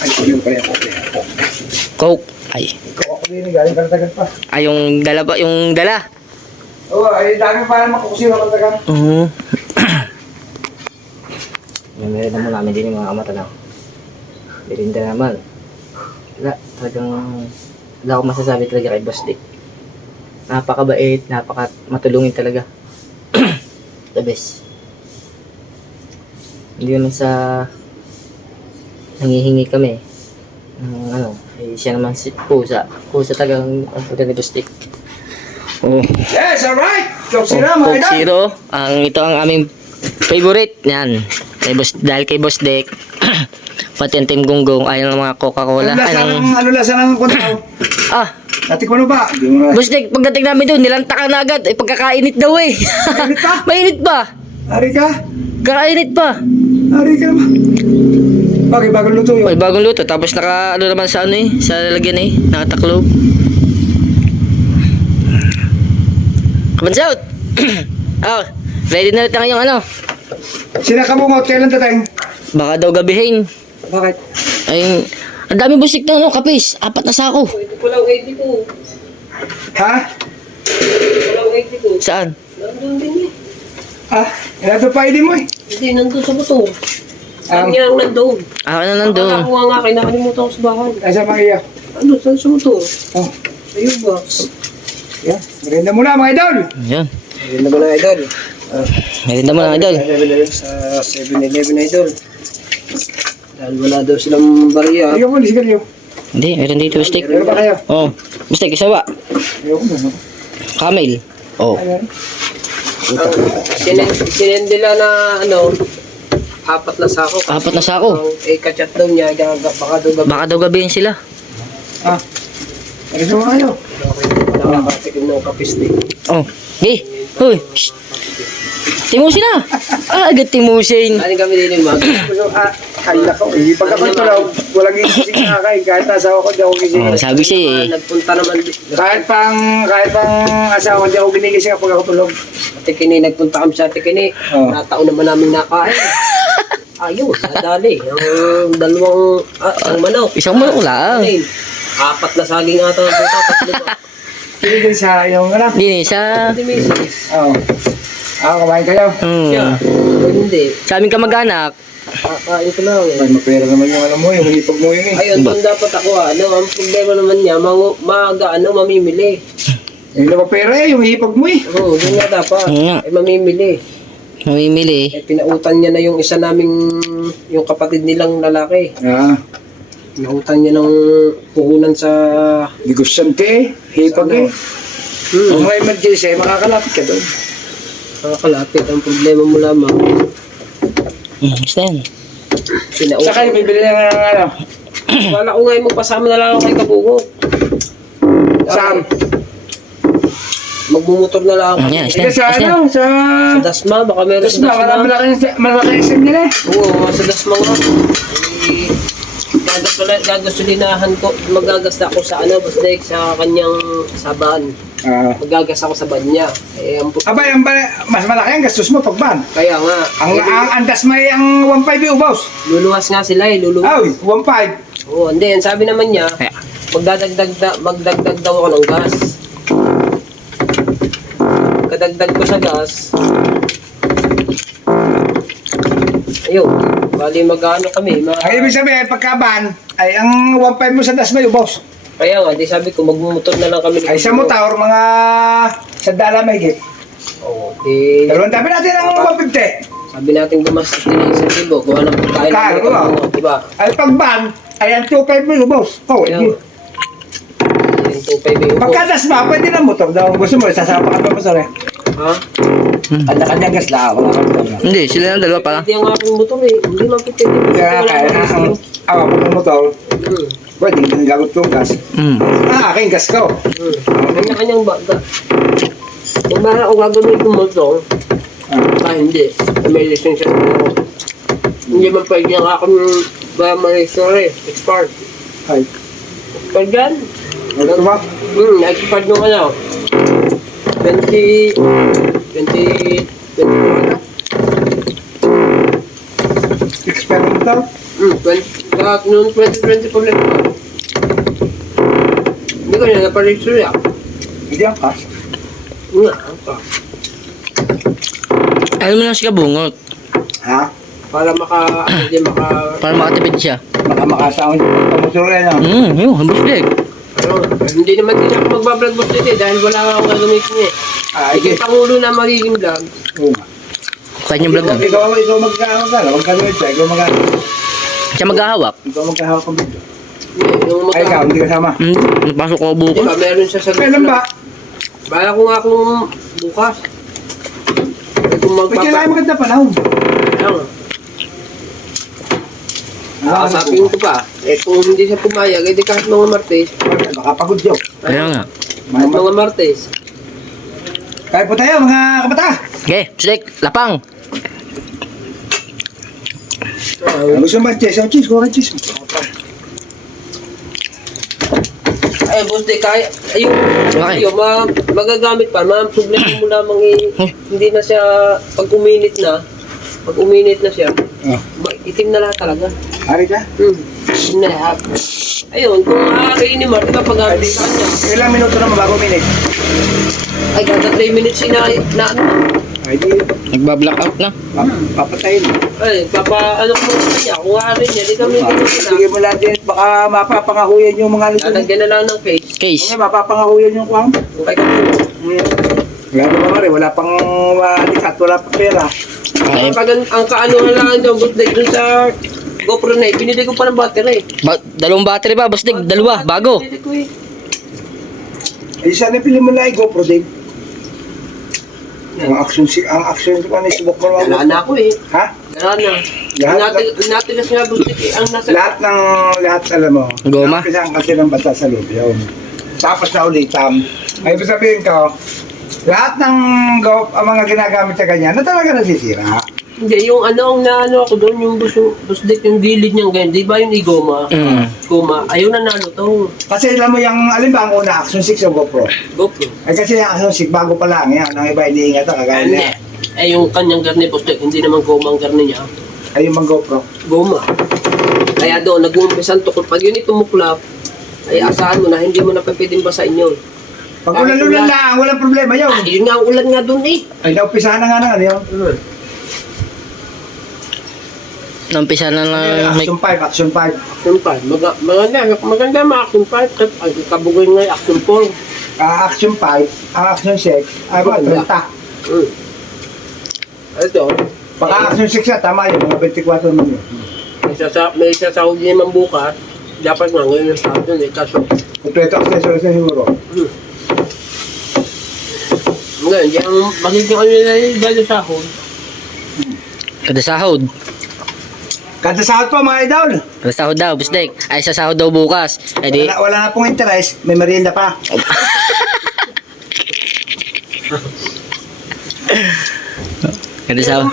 Ay, yun pala yung Coke. Ay, Ikaw ako din, galing ka na tagal pa. yung dala ba? Yung dala. Oo, ay dami pa naman kukusiwa ka tagal. Yung meron naman namin din yung mga kamata na. Merinda naman. Wala, talagang wala akong masasabi talaga kay Boss Dick. Napakabait, matulungin talaga. The best. Hindi naman sa nangihingi kami. Siya naman si Pusa. Pusa talagang ang puta ni Boss Dick. Oh. Yes, alright! Coke Zero, mga Coke idol! Zero. Ito ang aming favorite. Yan. Dahil kay Boss Dick. Pati ang Team Gunggong. Ayaw ng mga Coca-Cola. Ano lasa ng kuntaw? Natikman mo ba? Di mo na. Boss Dick, pagdating namin doon, nilantakan na agad. Pagkakainit daw eh. Mainit pa? Mainit pa. Ari ka? Kakainit pa. Ari ka naman. Bagay, bagong luto yun. May bagong luto. Tapos naman sa sa lalagyan nakataklob. Kabansaut! Ready na rin tayo yung Sina kabungot, kailan tatay? Baka daw gabihin. Bakit? Ay, ang dami busik na kapis. 4 na sako. Ito ko lang 82. Ha? Ito lang 82. Saan? Nandun din eh. Ito pa hindi mo eh. Hindi, nandun sa buto. Saan niya ang nandun? Ano nandun? Nakakuha nga, kinakalimutan ko sa bahay. Nasa mga iya. Ano, saan sa buto? Oh, Ayun box. yan. Merienda muna mga idol. Ayan. Merienda mo na, idol. Merinda mo na, idol. Sa 7-Eleven, idol. Dahil wala daw silang bariya. Ayaw mo, sigarilyo. Hindi, meron dito stick. Meron ba kayo? Oh, stick, isa ba? Ayaw mo, no? Camel. Oh. Ayan. Sinendila na, 4 na sako. 4 na sako. Kachat daw niya, baka daw gabi. Baka daw gabihin sila. Ano mo kayo? Nakakatikim ng kapis din. Oh. Hey. Hoy. Shh. Timusin na. Agad timusin. Kanin kami din yung mag. Kain ako eh. Pag ako tulog, walang gising nakakain. Kahit asawa ko, di ako gising. Oh, sabi siya eh. Nagpunta naman. Kahit pang asawa ko, di ako ginigising pag ako tulog. Ate Kini, nagpunta kami sa Ate Kini. Oh. Nataon naman namin nakain. Ayos, dali. Ang dalawang, ang manok. Isang manok lang. 4 na saging ata. 3 ba? Hindi din sa yung ano. Hindi, sa... Hindi, misis. Oo. Kumain kayo. Siya. Hindi. Sa aming kamag-anak. Kakain ko lang eh. May mapera naman yung ano mo, yung hipag mo yun eh. Ayun, doon dapat ako ang problema naman niya, mamimili. Yung mapera eh, yung hipag mo eh. Oo, doon nga dapat. Nga. Mamimili. Mamimili. Pinautan niya na yung isa naming, yung kapatid nilang lalaki. Pinautan niya ng puhunan sa... Negosyante eh, hipag eh. Kung may emergency, makakalapit ka doon. Kalapit, ang problema mo lamang. Basta yan. Saka yung bibili na ng ano. Wala ko ngayon magpasama na lang ako kay Kabungo. Saan? Magmumotor na lang ako. Yan, Ito sa ano, sa... Sa Dasma, baka meron Tapos sa ba, Dasma. malaki SM nila eh. Oo, sa Dasma nga. Gagasolinahan ko, magagasta ako sa Boss Dick, sa kanyang saban. Magagas ako sa ban niya. Abay, mas malaki ang gastos mo pag ban. Kaya nga. Ang andas may ang 1.5 ubaws. Luluwas nga sila luluwas. Ay, 1.5. Oo, hindi. Sabi naman niya, magdagdag daw ako ng gas. Kadagdag ko sa gas. Ayun, bali mag-ano kami. Ang ibig sabihin, pagka ban, ay ang 1.5 mo sa das may ubaws. Kaya nga, di sabi ko, magmumotor na lang kami. Ay, sa motor, mga sandala may git. Oo. Di, Dalawang dami natin ang 150. sabi natin gumastos din ng 1,000. Gawa ng pagkain. Kaya, ng oo. diba? Ay, pag ban, ayan 2.5 mo, boss. Oh, Kaya hindi. nga. Yung 2.5 yung Pagkadas ba, pwede na motor daw. Gusto mo, sasapakan mo motor eh. Ha? Kanya-kanyang gas lang. Wala kang motor. Hindi, sila ng dalawa pala. Hindi ang aking motor eh. Hindi mapipili. Kaya kaya na ang awa ko ng motor, pwede nang gagot yung gas. Aking gas ko. Kanya-kanyang baga. Kung bakit ako gagawin yung motor, hindi. May lisensya ko. Hindi man pwede ang aking ma-register eh. Expired. Ay, Expired yan? ano ba? Expired nung ano. 20... 20... 21 na? Experimental? 20... Noong 2024 na ito. Hindi ko na naparegister yan. Hindi ang cash. Nga, ito. Ayaw mo lang siya bungot. Ha? Para hindi maka... Para makatipid siya. Baka makasaon yung pagpamotor yan. Yun, busdek. Hindi naman din ako magbablog boss dito eh, dahil wala akong gagamitin eh. Sige, Pangulo na magiging vlog. Oo nga. Kanyang vlog lang. Ikaw mag-ahawak ka. Huwag ka naman siya. Ikaw Siya maghahawak. mag-ahawak ka video. Yung Ay, ikaw, hindi kasama. Pasok ko Di bukas. ba, meron siya sa Kailan ba? Bala ko nga kung bukas. Kung May kailangan maganda panahon. Kaya nga. Sabihin ko pa, kung hindi siya pumayag, edi kahit mga Martes. Baka pagod yun. Kaya nga. Kahit mga Martes. Kaya po tayo, mga kabata. Okay, busdek, lapang. Gusto mo cheese? Cheese, kuha ka cheese. Ay, boss, di kaya. Ayun, Okay. ayun, magagamit pa. Mga problema mo lamang hindi na siya, pag uminit na siya, itim na lahat talaga. Hari ka? Itim na lahat. Ayun, kung maaari ni Mark, ipapagamit ka niya. Ilang minuto na bago minute? Ay, kada 3 minutes na ano. Ay, di. Nagba-blackout na. Papatayin. Ay, ano ko muna niya, kung maaari niya, di kami Sige mo lang din, baka mapapangahuyan yung mga nito. lalagyan na lang ng face. Case. Okay, mapapangahuyan yung kuwang. Kung kaya Wala naman rin, wala pang likat, wala pang pera. Okay. pag ang kaanuhan lang daw, boss, dun sa GoPro na, binili ko pa ng battery. Dalawang battery ba, busdek? Dalawa, bago. Binili ko eh. Ay, sana pili mo na GoPro, Dave. Ang action ko na isubok mo naman. Wala na ako eh. Ha? Wala na. Lahat Natigas nga boss, ang nasa... lahat alam mo. Goma? Kailangan kasi ng bata sa loob yun. Tapos na ulitam. Ay, ibig sabihin ko, lahat ng mga ginagamit sa ganyan, na talaga nasisira. Hindi, yung ano, ang naano ako doon, yung busdik, yung gilid niyang ganyan, di ba yung igoma? Goma, ayaw na nalo to. Kasi alam mo yung, alin ba ang una, Action 6 o GoPro? GoPro. Ay kasi yung Action 6, bago pa lang yan. Ang iba iniingat ang kagaya Hindi. niya. Eh, yung kanyang garne, busdik, hindi naman goma ang garne niya. Ay yung mga GoPro. Goma. Kaya doon, nag-uumpisan tukol. Pag yun itumuklap, ay asahan mo na, hindi mo na pwedeng basahin yun. Pag ulan-ulan lang, walang problema yun. Yun nga ang ulan nga doon eh. Ay, naupisahan na nga na ano yun. Nampisa na lang may... Action 5. Action 5. Maganda mga Action 5. Ay, kabugoy nga yung Action 4. Action 5, ang Action 6, ay ba, 30. Ito, Baka Action 6 na, tama yun, mga 24 naman yun. may sasahod niya naman bukas. Dapat nga ngayon yung sahod yun eh. Kaso, Kompleto accessory sa siguro. ngayon, di ang magiging ano nila yung dahil sahod. Kada sahod. Kada sahod po mga idol. Kada sahod daw, busdek. Ay, sa sahod daw bukas. Ay, di... Wala na pong interest, may merienda pa. Kada sahod.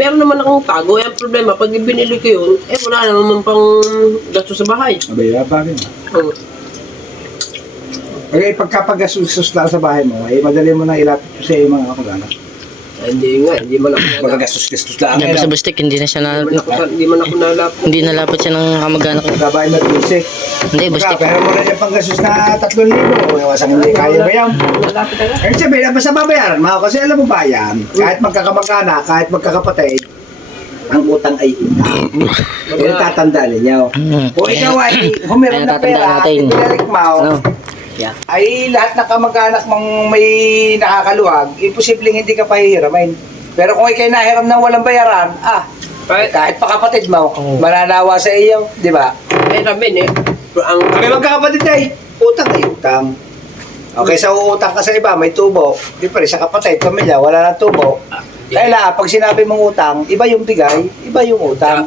Meron naman akong tago. Ang problema, pag binili ko yun, wala naman pang gasto sa bahay. Abay, bagay na. Okay, pagkapagastos lang sa bahay mo, ay madali mo na ilapit sa iyo mga kamag-anak. Hindi nga, hindi man ako Magagastos-gastos lang. Yan pa sa busdek, hindi na siya na... Hindi man ako nalap. Hindi nalapot siya ng kamag-anak. Kabahay na 12. Hindi, busdek. Pero mo na yung panggastos na 3,000. Iwasan hindi kaya ba yan? Nalapit agad. Ay, sabi na basta babayaran mo kasi alam mo ba yan? Kahit magkakamag-anak, kahit magkakapatid, ang utang ay utang. Kaya tatandaan ninyo. Kung ikaw ay humiram Kaya ng pera, tatandaan natin. pinalik mo, Ano? Yeah. ay lahat ng kamag-anak mong may nakakaluwag, imposibleng hindi ka pahihiramin. Pero kung ikay nahiram ng walang bayaran, kahit pa kapatid mo, mananawa sa iyo, di ba? Eh, kami eh. Kami magkakapatid ay, utang ay utang. Okay, sa uutang ka sa iba, may tubo. Di pa rin sa kapatid, pamilya, wala nang tubo. Kaya pag sinabi mong utang, iba yung bigay, iba yung utang.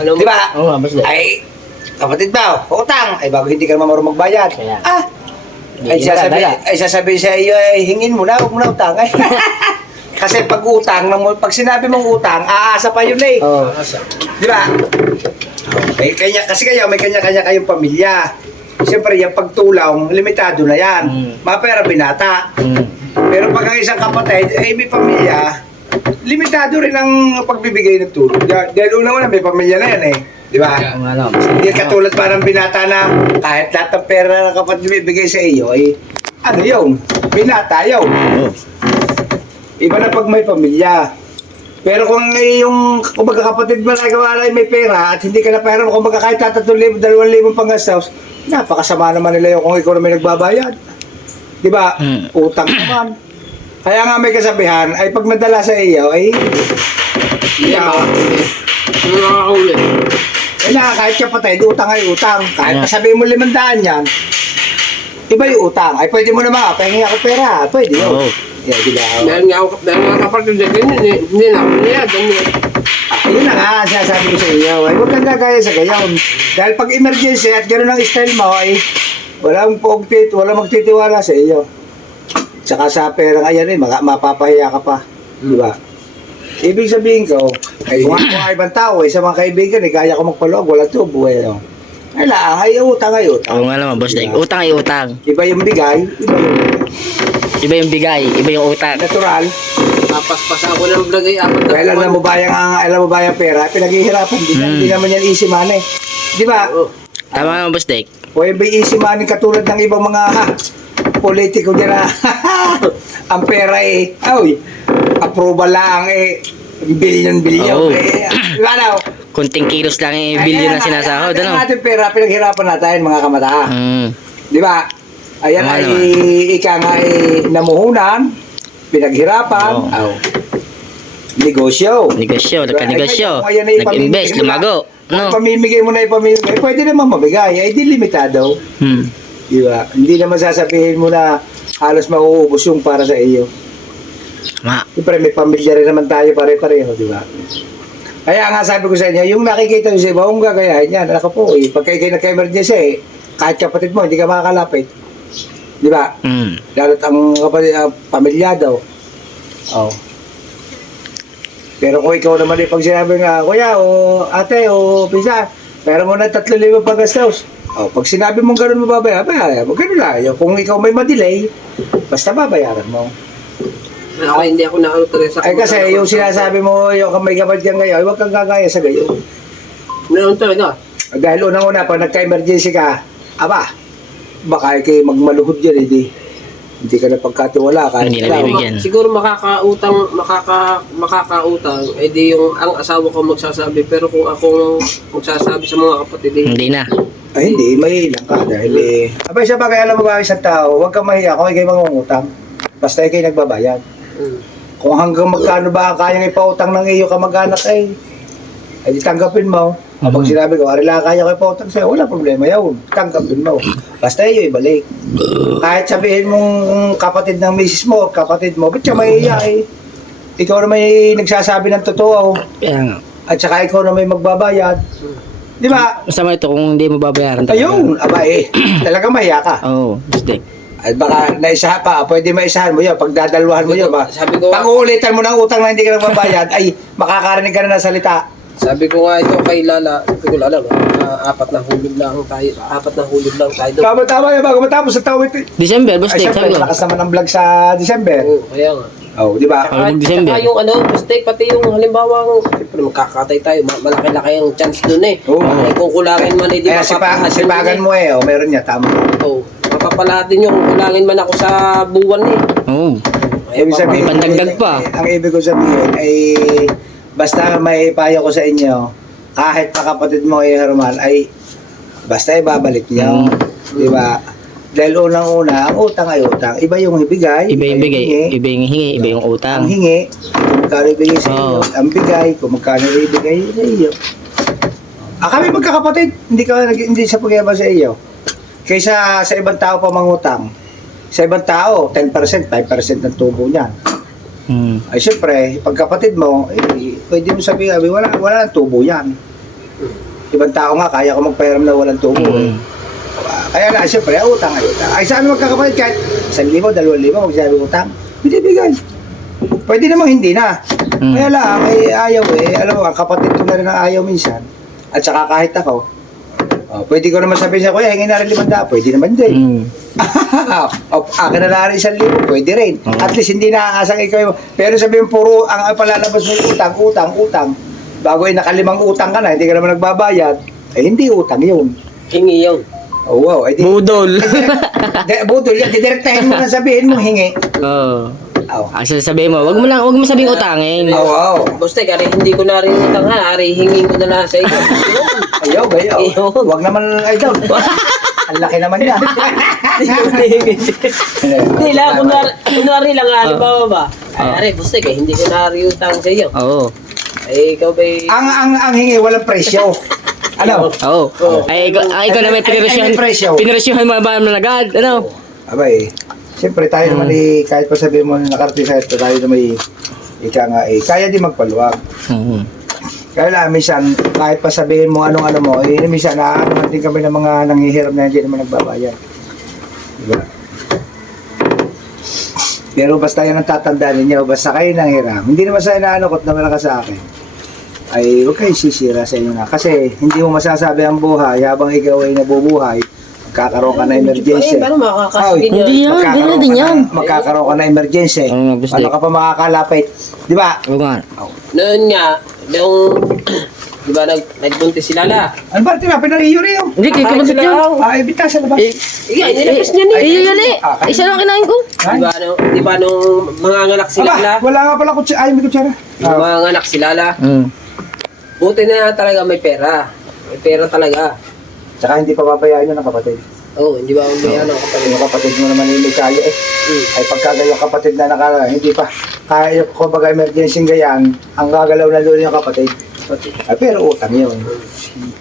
Ano Di ba? Oo nga, boss Dave. Ay, kapatid ba, utang. Ay, bago hindi ka naman marunong magbayad. Kaya. Ay, sasabihin sa iyo, ay, hingin mo na, huwag mo na utang. Ay. Kasi pag utang, pag sinabi mong utang, aasa pa yun eh. Oo. Di ba? May kasi kayo, may kanya-kanya kayong pamilya. Siyempre, yung pagtulong, limitado na yan. Mapera binata. Pero pag ang isang kapatid, ay may pamilya, limitado rin ang pagbibigay ng tulong. Dahil una-una, may pamilya na yan eh. Di ba? Ang ano, Hindi katulad parang binata na kahit lahat ng pera ng kapatid bibigay sa iyo, ay ano yun? Binata yun. Iba na pag may pamilya. Pero kung kung magkakapatid mo na gawa na may pera at hindi ka na pera, kung magkakahit 3,000, 2,000 panggastos, napakasama naman nila yung kung ikaw na may nagbabayad. Di ba? Utang naman. Kaya nga may kasabihan, ay pag nadala sa iyo, ay nakakahuli. kahit kapatid, utang ay utang. Kahit sabihin mo 500 yan, iba yung utang. Ay pwede mo naman, pahingi ako pera. Pwede yun. Oo. Yeah, di ba? Dahil nga kapatid na ganyan, hindi na ako niya, ganyan. Yun na nga, sinasabi ko sa iyo. Ay huwag kang gagaya sa gayon. Dahil pag emergency at gano'n ang style mo, ay walang magtitiwala sa iyo. Tsaka sa pera ayan eh, mapapahiya ka pa. Di ba? Ibig sabihin ko, ay kung ako ay ibang tao, sa mga kaibigan, kaya ko magpaluag, wala tubo eh. No? Kailangan, ay utang ay utang. Oo nga naman, boss Dave. Utang ay utang. Iba yung bigay, iba yung Iba yung bigay, iba yung utang. natural. Papaspas ako ng vlog ay apat na Dahil alam mo ba yung pera, pinaghihirapan din. Hindi naman yan easy money. Di ba? Tama naman, boss Dave. O yung easy money katulad ng ibang mga politiko dyan na ang pera eh, approval lang eh, billion Oo. eh. Ano? Kunting kilos lang yung billion na sinasahod, Ang ano? ating pera, pinaghirapan natin mga kamata. Di ba? Ayan Tama ay naman. ika nga ay namuhunan, pinaghirapan, negosyo. Negosyo, nagka-negosyo. Kung ayan ay Nag-invest, pamimigay mo lumago. na- No? Pamimigay mo na ipamimigay, pwede naman mabigay, ay di limitado. Di ba? Hindi naman sasabihin mo na halos mauubos yung para sa iyo. Ma. Siyempre may pamilya rin naman tayo pare-pareho, di ba? Kaya nga sabi ko sa inyo, yung nakikita nyo sa iba, kung gagayahin yan, anak ko po, pagka kayo nagka-emergency, kahit kapatid mo, hindi ka makakalapit. Di ba? Lalo't ang kapatid, pamilya daw. Pero kung ikaw naman pag sinabi nga, kuya o ate o pisa, meron mo na 3,000 paggastos. Pag sinabi mong gano'n mo babayaran, gano'n lang. Kung ikaw may ma-delay, basta babayaran mo. Ako hindi ako nakautorin sa Ay kasi yung sinasabi mo, yung may kapatid kang ngayon, huwag kang gagaya sa gayon. Meron talaga. Dahil unang-una, pag nagka-emergency ka, baka kayo magmaluhod yan, hindi ka na pagkatiwala. Hindi na bibigyan. Siguro makakautang, di yung ang asawa ko magsasabi, pero kung ako magsasabi sa mga kapatid, Hindi na. Ay hindi, may ilang ka dahil abay sa bagay, alam mo ba isang tao, huwag kang mahiya kung ikay mangungutang. Basta ikay nagbabayad. Kung hanggang magkano ba ang kayang ipautang ng iyo kamag-anak ay di tanggapin mo. Kapag sinabi ko, arila kaya ko ipautang sa'yo, wala problema yun. Tanggapin mo. Basta iyo ibalik. Kahit sabihin mong kapatid ng misis mo, kapatid mo, ba't siya mahiya eh? Ikaw na may nagsasabi ng totoo. Kaya nga. At saka ikaw na may magbabayad. Di ba? Masama ito kung hindi mo babayaran talaga. Ayun, talaga mahiya ka. Oo, boss Dave. At baka naisaha pa, pwede maisahan mo yun, pagdadalwahan mo yun. Sabi ko, Pag uulitan mo ng utang na hindi ka nagbabayad, ay makakarinig ka na ng salita. sabi ko nga ito kay Lala, sabi ko Lala, apat na hulog lang tayo doon. Tama yan, bago matapos ang tawid. December, boss Ay, Dave, siyempre, sabi ko. lakas naman ang vlog sa December. Kaya nga. Di ba? Pag December. Saka yung mistake, pati yung halimbawa, siyempre magkakatay tayo, malaki-laki ang chance dun eh. Oo. Ay, kukulangin man, hindi Kaya sipagan mo meron niya, tama. Oo. Mapapalatin yung kulangin man ako sa buwan eh. Oo. Ibig sabihin, Pandagdag pa. ang ibig ko sabihin ay basta may payo ko sa inyo, kahit kapatid mo ay Herman, ay basta ibabalik niyo. Di ba? Dahil unang-una, ang utang ay utang. Iba yung ibigay, Iba yung bigay, hingi. iba yung hingi, iba yung Ang utang. hingi, kung magkano ibigay sa iyo. Oo. Ang bigay, kung magkano ibigay sa iyo. Kami magkakapatid, hindi sa pagyabang sa iyo. Kaysa sa ibang tao pa mangutang. Sa ibang tao, 10%, 5% ng tubo niyan. Ay syempre, pagkapatid mo, pwede mo sabihin, wala nang tubo yan. Ibang tao nga, kaya ko magpahiram na walang tubo. Kaya na, syempre, utang ay utang. Ay saan magkakapatid, kahit 1,000, 2,000, magsabi utang, binibigay. Pwede namang hindi na. Kaya lang, ay ayaw alam mo, ang kapatid ko na rin ang ayaw minsan. At saka kahit ako, pwede ko naman sabihin sa kuya, hingin na rin 500, pwede naman din. Akin na lang rin 1,000, pwede rin. At least hindi naaasang ikaw. Pero sabihin puro, ang palalabas mo yung utang. Bago ay nakalimang utang ka na, hindi ka naman nagbabayad, ay hindi utang yun. Hingi yun. Oh, wow. Ay, Budol. budol yan. Didirektahin mo na sabihin mo, hingi. Oo. Oh. Sabihin mo, wag mo sabing utangin. Oh, wow. Boss Tek, ari hindi ko na rin utang ha. Ari hingin ko na lang sa iyo. Ayaw. Ayaw. Wag naman, ay doon. Ang laki naman niya. Hindi lang, kunwari lang halimbawa ba? Ay, ari, Boss Tek, hindi ko na rin utang sa iyo. Oo. Ay, ikaw ba'y... ang hingi, walang presyo. Ano? Oo. Ay, ikaw na may Ay, may presyo. pinirasyohan mo ba agad? Ano? Abay, siyempre tayo naman kahit pa sabihin mo na nakarating sa ito, tayo na may ika nga kaya di magpaluwag. Kaya lang, minsan, kahit pa sabihin mo anong-ano mo, minsan naman din kami ng mga nanghihirap na hindi naman nagbabayad. Diba? Pero basta yan ang tatandaan ninyo, basta kayo nanghiram. Hindi naman sa inaanokot naman ka sa akin. Ay, huwag kayong sisira sa inyo na. Kasi hindi mo masasabi ang buhay habang ikaw ay nabubuhay, magkakaroon ka na emergency. Ay, paano makakasabin yun? Hindi yan, ganun din yan. Magkakaroon ka na emergency. Oo nga, gusto. Ano ka pa makakalapit? Di ba? Oo nga. Noon nga, nung... Di ba, nagbuntis si Lala? Ano ba? Pinariyo rin. Hindi, kay kapatid yun. Ay, bitas sa labas. Iya, nilabas niya ni. Iyo yan eh. Isa lang kinain ko. Di ba, nung mga anak si Lala? Aba, wala nga pala kutsara. Ay, may kutsara. Yung mga anak si Lala, buti na talaga may pera. May pera talaga. Tsaka hindi pa babayaan yun ang kapatid. Oo, hindi ba may ano kapatid? Yung kapatid mo naman yung may kaya Ay pagka yung kapatid na hindi pa kaya yung kumbaga emergency gayan, ang gagalaw na doon yung kapatid. Ay, pero utang yun.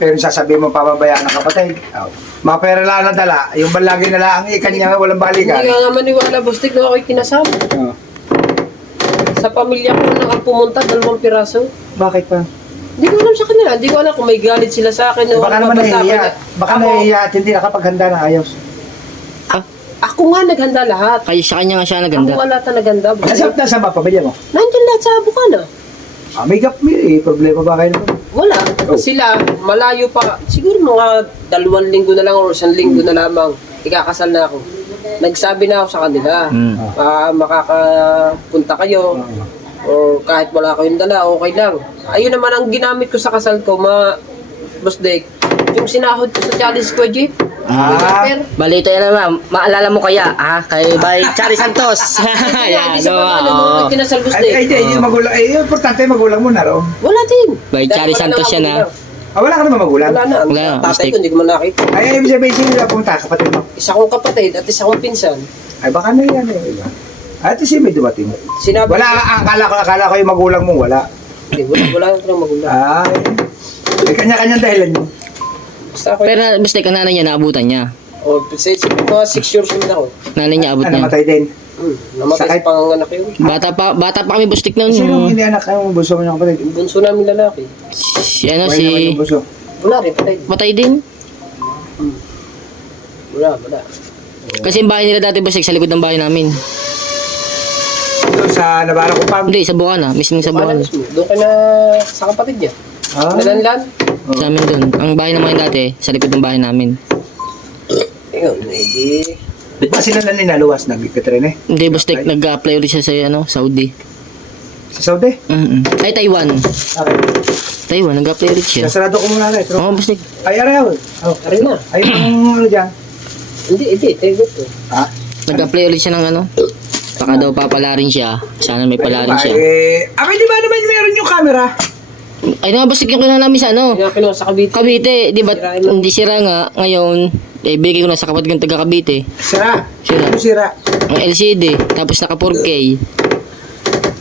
Pero sasabihin mo pababayaan ng kapatid. Mapera lang na dala. Yung balagi na lang ang ikanya walang balikan. Hindi ka nga maniwala, Bustik, na ako'y kinasama. Sa pamilya ko nang pumunta, 2 piraso. Bakit pa? Hindi ko alam sa kanila. Hindi ko alam kung may galit sila sa akin. o Baka ano naman ba sa akin. nahihiya. Baka nahihiya at hindi nakapaghanda ng ayos. Ako nga naghanda lahat. Kaya sa kanya nga siya Ako naganda. nga lahat na naghanda. Nasa ba pamilya mo? Nandiyan lahat sa Bukana. May problema ba kayo naman? Wala. Sila, malayo pa. Siguro mga 2 linggo na lang o 1 linggo na lamang. Ikakasal na ako. Nagsabi na ako sa kanila. Makakapunta kayo. O kahit wala kayong dala, okay lang. Ayun naman ang ginamit ko sa kasal ko, Boss Dek. Yung sinahod ko sa Challenge Squad Jeep. Bali ito yan naman. Maalala mo kaya, kay by Chari Santos. Hindi sa mga ano, nung kinasal Boss Dek. Ay, magulang. Importante magulang mo na ron. Wala din. By Chari Dahil wala Santos na yan, ako Ah, wala ka naman magulang? Wala na. Ang Wala na, tatay mistake. ko, hindi ko man nakita. Ay, ibig sabihin, sino na pumunta, kapatid mo? Isa kong kapatid at isa kong pinsan. Ay, baka na yan iba. At si may dumating. Sinabi Wala, akala ko yung magulang mo, wala. Hindi, wala ko magulang. Ay, may kanya-kanyang dahilan yun. Basta ako. Pero basta ang nanay niya, naabutan niya. O, mga 6 years old ako. Nanay niya, abot Ah, niya. namatay din. Namatay Sakit. sa panganganak yun. Bata pa kami bustik noon. Sino hindi anak kayo, bunso mo yung kapatid? Yung bunso namin lalaki. Si ano Buhay naman si yung bunso. Wala rin, patay. patay din. Wala. Kasi yung bahay nila dati bustik sa likod ng bahay namin. Doon sa Navarro ko pa. Hindi, sa Bukana, mismo sa Bukana Bukana. mismo. Doon ka na sa kapatid niya. Ah, Nalanlan. Sa amin doon. Ang bahay naman dati, sa likod ng bahay namin. Ayun, edi. di ba sila na ninaluwas, nagkikitrin eh? Hindi, bustik, nag-apply ulit siya sa ano, Saudi. Sa Saudi? Ay, Taiwan. Okay. Taiwan, nag-apply ulit siya. Kasarado ko muna ulit. Oo, bustik. Ay, araw. Oh. Ari na. Ay, yung ano dyan? Hindi. Tayo ko. Ha? Nag-apply ulit siya ng ano, Baka daw papala rin siya. Sana may pala rin siya. Abay, di ba naman meron yung camera? Ay nga, basta yung kinuha namin sa ano? Kaya kinuha sa Cavite. Cavite, di ba? Hindi sira nga. Ngayon, bigay ko na sa kapatid kong taga Cavite. Sira. Sira. Ano sira? Ang LCD, tapos naka 4K.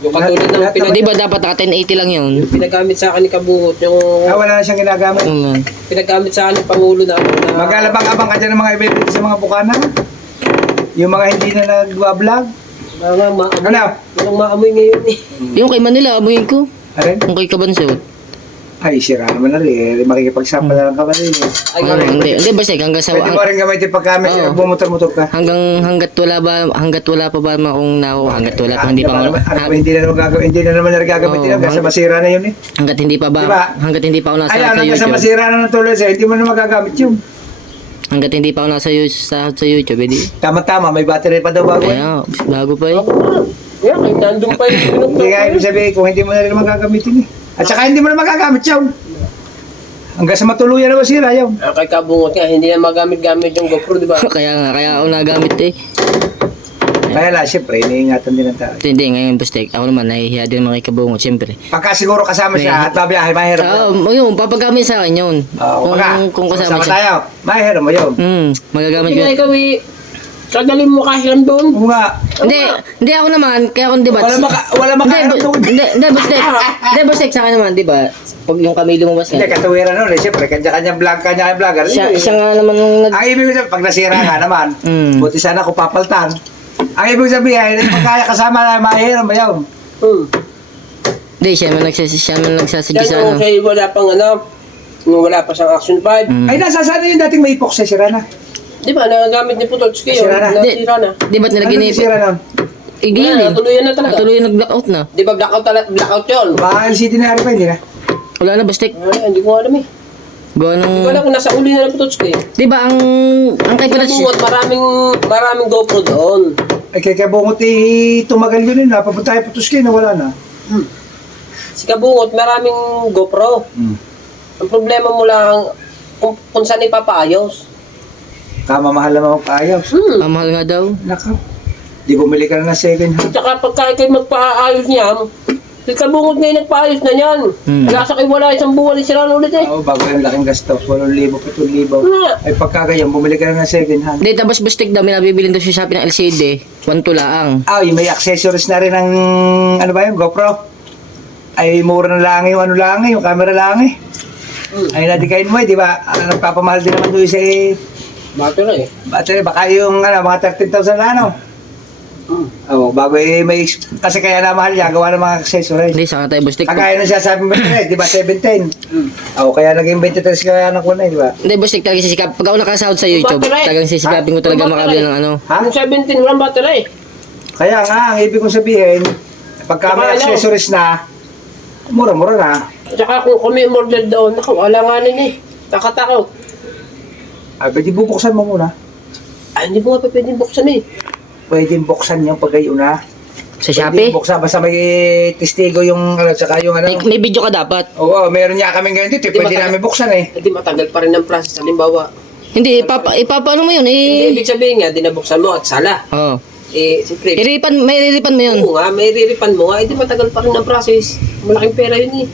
Yung katulad ng Di ba dapat naka 1080 lang yun? pinagamit sa akin ni Kabungot, yung Wala na siyang ginagamit. pinagamit sa akin ni Pangulo na Magalabang-abang ka dyan ng mga event sa mga bukana. Yung mga hindi na nag-vlog. maamoy. Ano? Walang maamoy ngayon eh. Yung kay Manila, amoyin ko. Arin? Yung kay Kabansot. Ay, sira naman na rin. Makikipagsama na lang ka ba rin. Ay, Hindi, basta hanggang sa... Pwede mo rin gamitin pagkamit Oo. bumutor-motor ka. Hanggat wala pa ba akong hanggat wala pa hindi pa Hindi na naman gagawin, hindi na naman nagagamitin Oo, yun. Kasi masira na yun eh. hanggat hindi pa ba Diba? hanggat hindi pa ako nasa Ayan, sa hanggang sa YouTube. masira na ng tulad sa'yo, hindi mo na magagamit yun. Hanggat hindi pa ako nasa sa YouTube, edi. Tama-tama, may battery pa daw bago. Kaya bago pa eh. yeah, kahit nandun pa yung Hindi nga ibig sabihin kung hindi mo na rin magagamitin eh. At saka hindi mo na magagamit yun. Hanggang sa matuluyan na masira yun. Kay Kabungot nga, hindi na magamit-gamit yung GoPro, di ba? Kaya ako nagamit eh. Kaya lang, siyempre, iniingatan din ang tao. Hindi ngayon Bustek. Ako naman nahihiya din mga Kabungot siyempre. Pagka siguro kasama siya at babiyahe, mahirap mo. Yun, papagamit sa akin yun. Kung kasama siya. tayo, mahirap mo yun. Magagamit Hindi ko. nga ikaw eh, kagaling mo kahiram doon. Oo nga. Hindi ako naman, kaya ako di ba? Wala makaharap doon. Hindi, Bustek sa akin naman, di ba? Pag yung kami lumabas Hindi, nga. katuwiran nun eh. Siyempre, kanya-kanya vlog, kanya-kanya vlogger. Siya nga naman nung Ang ibig sabihin, pag nasira ka naman, buti sana kung papaltan. Ang ibig sabihin, pag kaya kasama na, mahirap ba yun? Hindi, siya man nagsasadya Yan sa yung ano. sa'yo wala pang ano, nung wala pa siyang Action 5. Ay, nasasana yung dating may epoxy, sira na. Di ba, nagagamit ni Putotski yun, Sira na. nasira na. Di ba't Ano nilagyan yung sira nun? Igil Wala, natuluyan na talaga. Natuloy nag-blackout na. Di ba blackout yun? Baka LCD na pa, hindi na. Wala na, Bustek. Hindi ko alam eh. Gawa Hindi ko ng... alam kung nasa uli na ng Putotski. Di ba ang kay Kaya Patats... Kabungot, maraming GoPro doon. Ay, kaya bungot tumagal yun eh. Napapunta tayo Putuski na wala na. Si Kabungot, maraming GoPro. Ang problema mo lang, kung saan ipapaayos. Tama, mahal naman magpaayos. Mahal nga daw. Naka. Di bumili ka na ng second hand. Tsaka pagka kayo magpaayos niya, si Kabungot ngayon nagpaayos na yan. Wala sa kayo wala isang buwan, isira na ulit eh. Oo, bago yung laking gasto. 8,000, 7,000. Nga. Ay, pagka ganyan, bumili ka na ng second hand. Hindi, tapos Bustek daw, may nabibilin daw siya sa Shopee ng LCD. 1 tulaang. Ah, yung may accessories na rin ng, ano ba yun, GoPro. Ay, mura na lang yung ano lang yung camera lang eh. Ay, nadikain mo eh, di ba? Nagpapamahal din naman doon sa Battery eh. battery. Baka yung, mga 13,000 na ano. Oo, bago may, kasi kaya na mahal niya, gawa ng mga accessories. Hindi, saka tayo Bustek. Kagaya na siya sabi mo, di ba, 17? Oo, kaya naging 23 kaya anak ko na, di ba? Hindi, Bustek, talaga sisikap. Pag ako nakasahod sa YouTube, Battery. talagang sisikapin ko talaga makabili ng ano. Ha? Yung 17, walang battery. Kaya nga, ang ibig kong sabihin, pagka may Saka ano? accessories na, mura-mura na. Tsaka kung may order doon, wala nga nun eh. Takatakaw. Ay, pwede bubuksan mo muna. Ay, hindi mo nga pa pwedeng buksan eh. Pwede buksan yung pagayon na. Sa Pwede Shopee? buksan, basta may testigo yung, tsaka yung ano. May video ka dapat. Oo, meron niya kaming ganyan dito, Di pwede ba- namin buksan eh. Hindi matagal pa rin ang process. Halimbawa, Hindi, ipapaano mo yun hindi eh. ibig sabihin nga, dinabuksan mo at sala. Oo. Eh, siyempre, May iriripan mo yun. oo nga, may riripan mo nga, hindi matagal pa rin ang process. Malaking pera yun eh.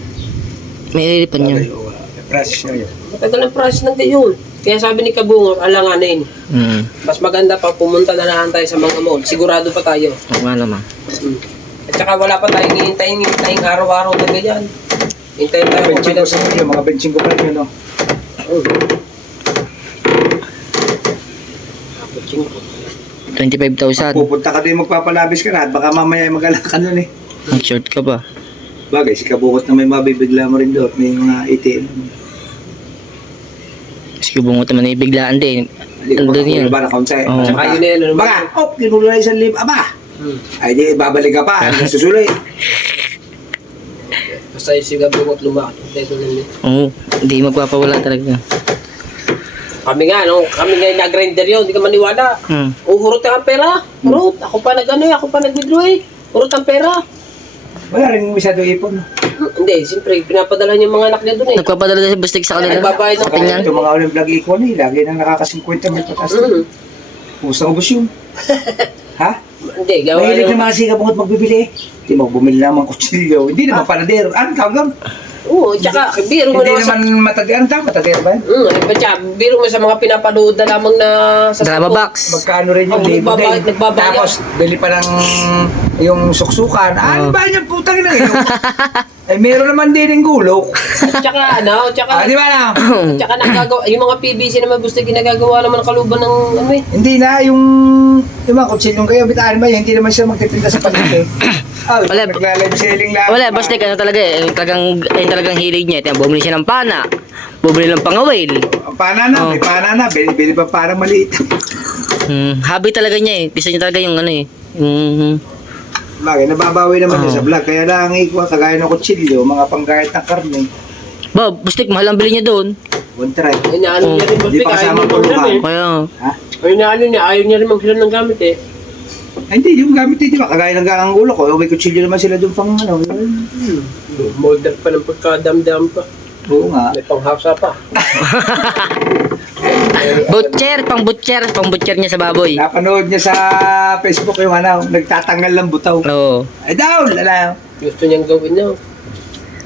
May iriripan yun. Oo, process na yun. Matagal ang process ng gayon. Kaya sabi ni Kabungot, alanganin. Mas maganda pa pumunta na lang tayo sa mga mall. Sigurado pa tayo. Oo nga naman. At saka wala pa tayong hintayin araw-araw na ganyan. Hintayin tayo Benching ko sa inyo, mga benching ko pa rin yun, no? Kutsing ko. 25,000. Pupunta ka din magpapalabis ka na at baka mamaya ay mag-alak ka nun eh. Ang short ka pa. Bagay, si Kabukot na may mabibigla mo rin doon. May mga ATM. Sige, bungot naman ibiglaan din. Hindi ko Andun yun. ba na-count sa'yo? Oo. Saka yun na yun, ano ba? Baka, kinula na 1,000. Aba! Ay, di, babalik ka pa. Ano susuloy? Basta yung si Kabungot lumakad. Dito lang yun. Oo, hindi magpapawala talaga. Kami nga, no? Kami nga yung nag-grinder yun. Hindi ka maniwala. Uhurot ang pera. Urot. Ako pa nag-ano eh. Ako pa nag-withdraw eh. Urot ang pera. Wala rin masyado ipon. Hindi, siyempre, pinapadala niya yung mga anak niya dun eh. Nagpapadala na si Bustek sa kanila. Nagbabayad ng Kaya Tingnan. ito mga uling vlog icon eh. Lagi nang nakaka-50 may patas. Ubus na ubus yun. Ha? Hindi, gawa Mahilig ng... na mga siga bungot magbibili. Hindi mo, bumili naman kutsilyo. Hindi naman panader. Ano tawag? Oo, tsaka biro mo Hindi naman sa... naman matader. Ano tawag? Matader ba? Tsaka biro mo sa mga pinapanood na lamang na sa... Drama box. Magkano rin yung Oh, libo din. nagbabayad. Tapos, bili pa ng yung suksukan. Ano ba niya putang na yun? Eh, meron naman din yung gulok. Tsaka Di ba na? tsaka nagagawa, yung mga PVC naman gusto ginagagawa naman ng kaluban ng ano eh. Hindi na, yung mga kutsilyong kayo, bitaan ba, hindi naman siya magtitinda sa palengke. Wala. Nagla-live selling lang. Wala, basta ano talaga eh. Talagang hilig niya. Tiyan, bumili siya ng pana. Bumili ng pangawil. Pana na, may pana na. Bili pa para maliit. Hobby talaga niya eh. Gusto niya talaga yung ano eh. Bagay, nababawi naman niya sa vlog. Kaya lang, ikuha, kagaya ng kutsilyo, mga panggayat ng karne. Bob, bustik, mahal ang bili niya doon. One try. Ay naano niya rin Hindi magbigay, pa ayaw kasama niya puluhan. maghiram eh. Kaya, Ha? Ay naano niya, ayaw niya rin maghiram ng gamit eh. Ay, hindi, yung gamit din, di ba? Kagaya ng ganganggulo ko. May kutsilyo naman sila doon pang ano. Molder pa ng pagkadamdam pa. Oo nga. May panghasa pa. pang butcher niya sa baboy. Napanood niya sa Facebook yung ano, nagtatanggal ng butaw. Oo, Ay, down! Lala. Gusto niyang gawin niya.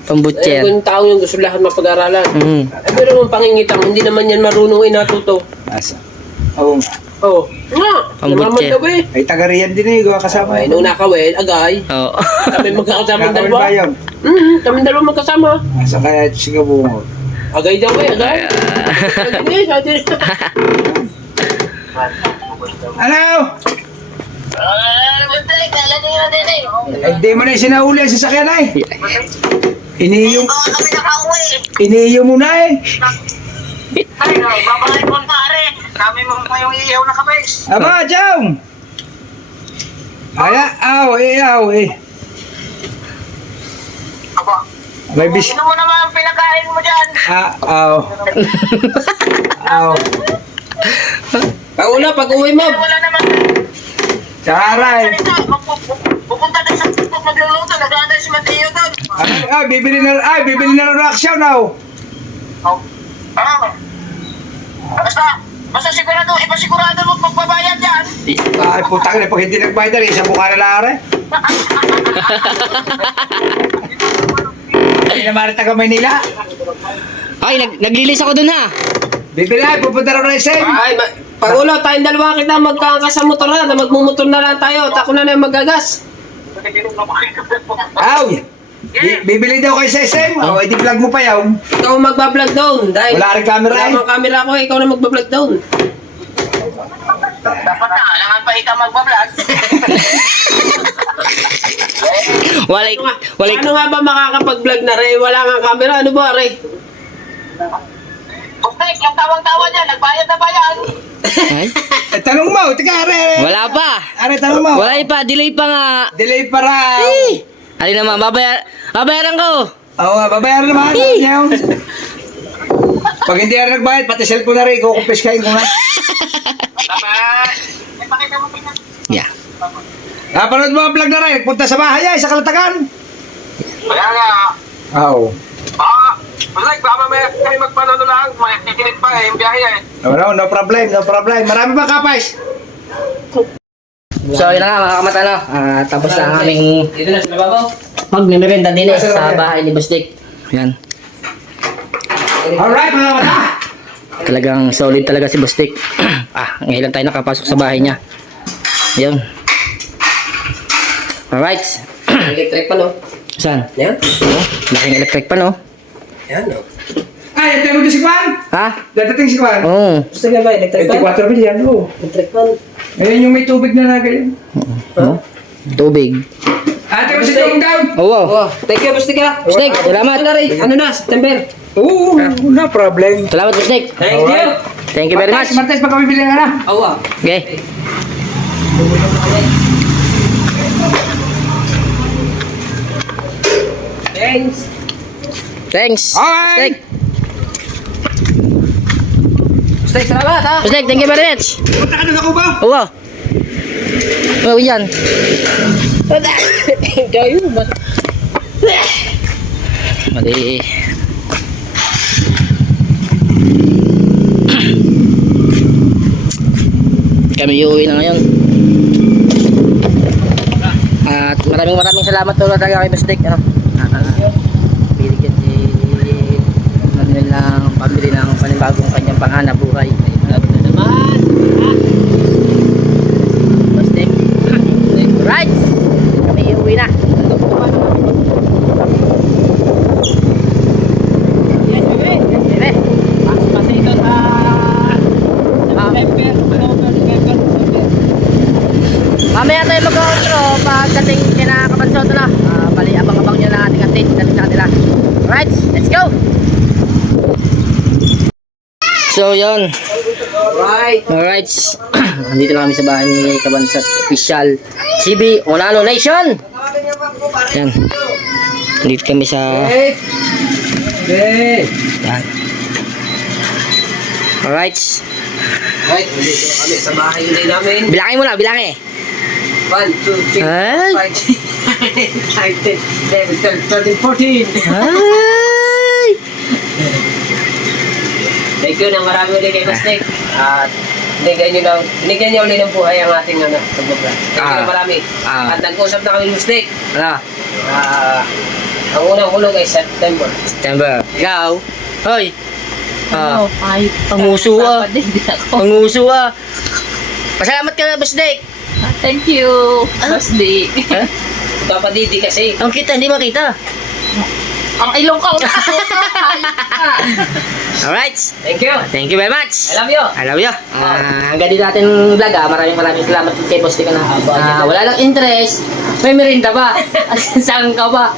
pang Ay, butcher. kung yung tao yung gusto lahat mapag-aralan. Mm. Ay, pero yung pangingitang, hindi naman yan marunong inatuto. Masa. Oo nga. Oo. Nga, Pambutse. namamandaw eh. Ay, taga-riyan din eh, gawa kasama. Ay, nung nakawin, agay. Oo. Kami magkakasama Nakawin dalawa. ba yun? Kami dalawa magkasama. Asa kaya sigabungo. Agay daw eh, agay. Agay, Ano? Ay, di mo na yung sinauli ang sasakyan ay. Iniyo. Iniyo mo na eh. Aba, Jom! Aya, aw eh. May bis... Ano mo naman ang pinakain mo dyan? Aw. Pag-uwi mo. Wala naman. Saray. Pupunta na sa magluluto. Nag-aantay si Mateo doon. Bibili na ng reaction now. Basta sigurado, ipasigurado mo magbabayad yan. Ay, putang na, pag hindi nagbayad na, isang buka na lang are. Hindi naman taga Maynila. Ay, naglilis ako dun ha. Bibili ay, pupunta raw na SM. Ay, pag-ulo, tayong dalawa kita magkakasamotor na magmumotor na lang tayo. Ako na yung magagas. Aw, bibili daw kayo sa SM. O, edi vlog mo pa yaw. Ikaw ang magbablog doon. Dahil Wala rin camera wala eh. mang camera ko, ikaw na magbablog doon. Dapat na, alangan pa ikaw magbablog. Walay. Ano nga ba makakapag-vlog na rin? Wala nga camera. Ano ba rin? Kustek, yung tawang-tawa niya, nagbayad na ba yan? Ay, Tanong mo, tika, are. wala pa. Are, tanong mo. Wala pa, delay pa nga. Delay pa raw. Alin naman, babayaran ko. Oo nga, babayaran naman. Yaw. Pag hindi na nagbayad, pati cellphone na rin, kukumpiskahin ko na. Ipakita mo tingnan. Yeah. Napanood mo ang vlog na rin, nagpunta sa bahay ay, sa Kalatagan. Kaya nga, Oo. baka may kayo magpanood lang, may titinit pa yung biyahe eh. No problem, no problem. Marami ba kapais? So, yun na nga mga kamata, no? Tapos na ang aming Dito na sa babaw. magmemerenda din sa bahay ni Bustik. Yan. Alright mga mata. Talagang solid talaga si Bustik. Ngayon lang tayo nakapasok sa bahay niya. Yan. Alright. Electric pa, no? Saan? Yan. Laking electric pa, no? Yan, no? Ay, ito mo si Kwan. Ha? Dadating si Kwan. Oo. Gusto nga ba electric pa? 84 bilyan, oo. Electric pa. Ngayon yung may tubig na nagayon. Tubig. Ate mo si Tong down. Oo. Oh, thank you, Bustik ha. Bustik, salamat. Ano na rin? Ano na, September. Oo, no problem. Salamat, Bustik. Thank you. Thank you very much. Martes, pagkabibili na na. Awa. Okay. Thanks. Thanks. Alright. Bustik, salamat ha. Bustik, thank you very much. Punta ka na ako ba? Oo. Oo, yan. Kayo, mas... Mali. Kami uuwi na ngayon. Maraming salamat ulit talaga kay Boss Dick. Ano? Binigyan si Manuel ng pambili ng panibagong kanyang panghanap buhay. Love na naman. Boss Dick. Right! Kami iuwi na. Yes, bebe. Bebe. Mas ito sa September, October, November, December. Mamaya tayo mag-outro pagdating kina Kapansoto na. Bali, abang-abang nyo na ating update dating sa kanila. Right, let's go! So, yun. Alright. Nandito na kami sa bahay ni Kabansat Official CB Onano Nation. Yan. Nandito kami sa... Yan. Alright. Right, dito kami sa bahay ulit namin. Bilangin mo na, bilangin. 1, 2, 3, Ay. 5, 6, 7, 8, 9, 10, 11, 12, 13, 14. Ay! Thank you na marami ulit kay Boss Nick. At binigyan niyo ulit ng buhay ang ating pagbablog. Thank you na marami. At nag-usap na kami Boss Nick. Ano? Ang unang hulog ay September. September. Ikaw? Hoy! Oo, kahit Ang uso ah. kapatid ako. Ang uso ah. Pasalamat ka na, Boss Dick. Thank you, Boss Dick. Ha? Papadidi kasi. Ang kita, hindi makita. Ang ilong ka, Alright. Thank you. Thank you very much. I love you. I love you. Hanggang dito natin vlog ah. Maraming salamat kay Boss Dick na. Wala lang interest. May merinda ba? Saan ka ba?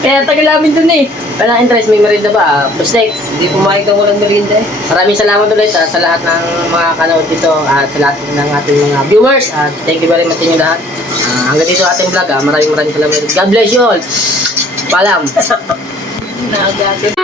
Kaya tagal namin dun eh. Walang interest, may merinda ba? Boss Dick, Hindi pumayag ng walang merinda eh. maraming salamat ulit sa lahat ng mga kanood dito at sa lahat ng ating mga viewers. At thank you very much sa inyo lahat. Hanggang dito ating vlog ah. Maraming salamat. God bless you all. Paalam. Nagagat.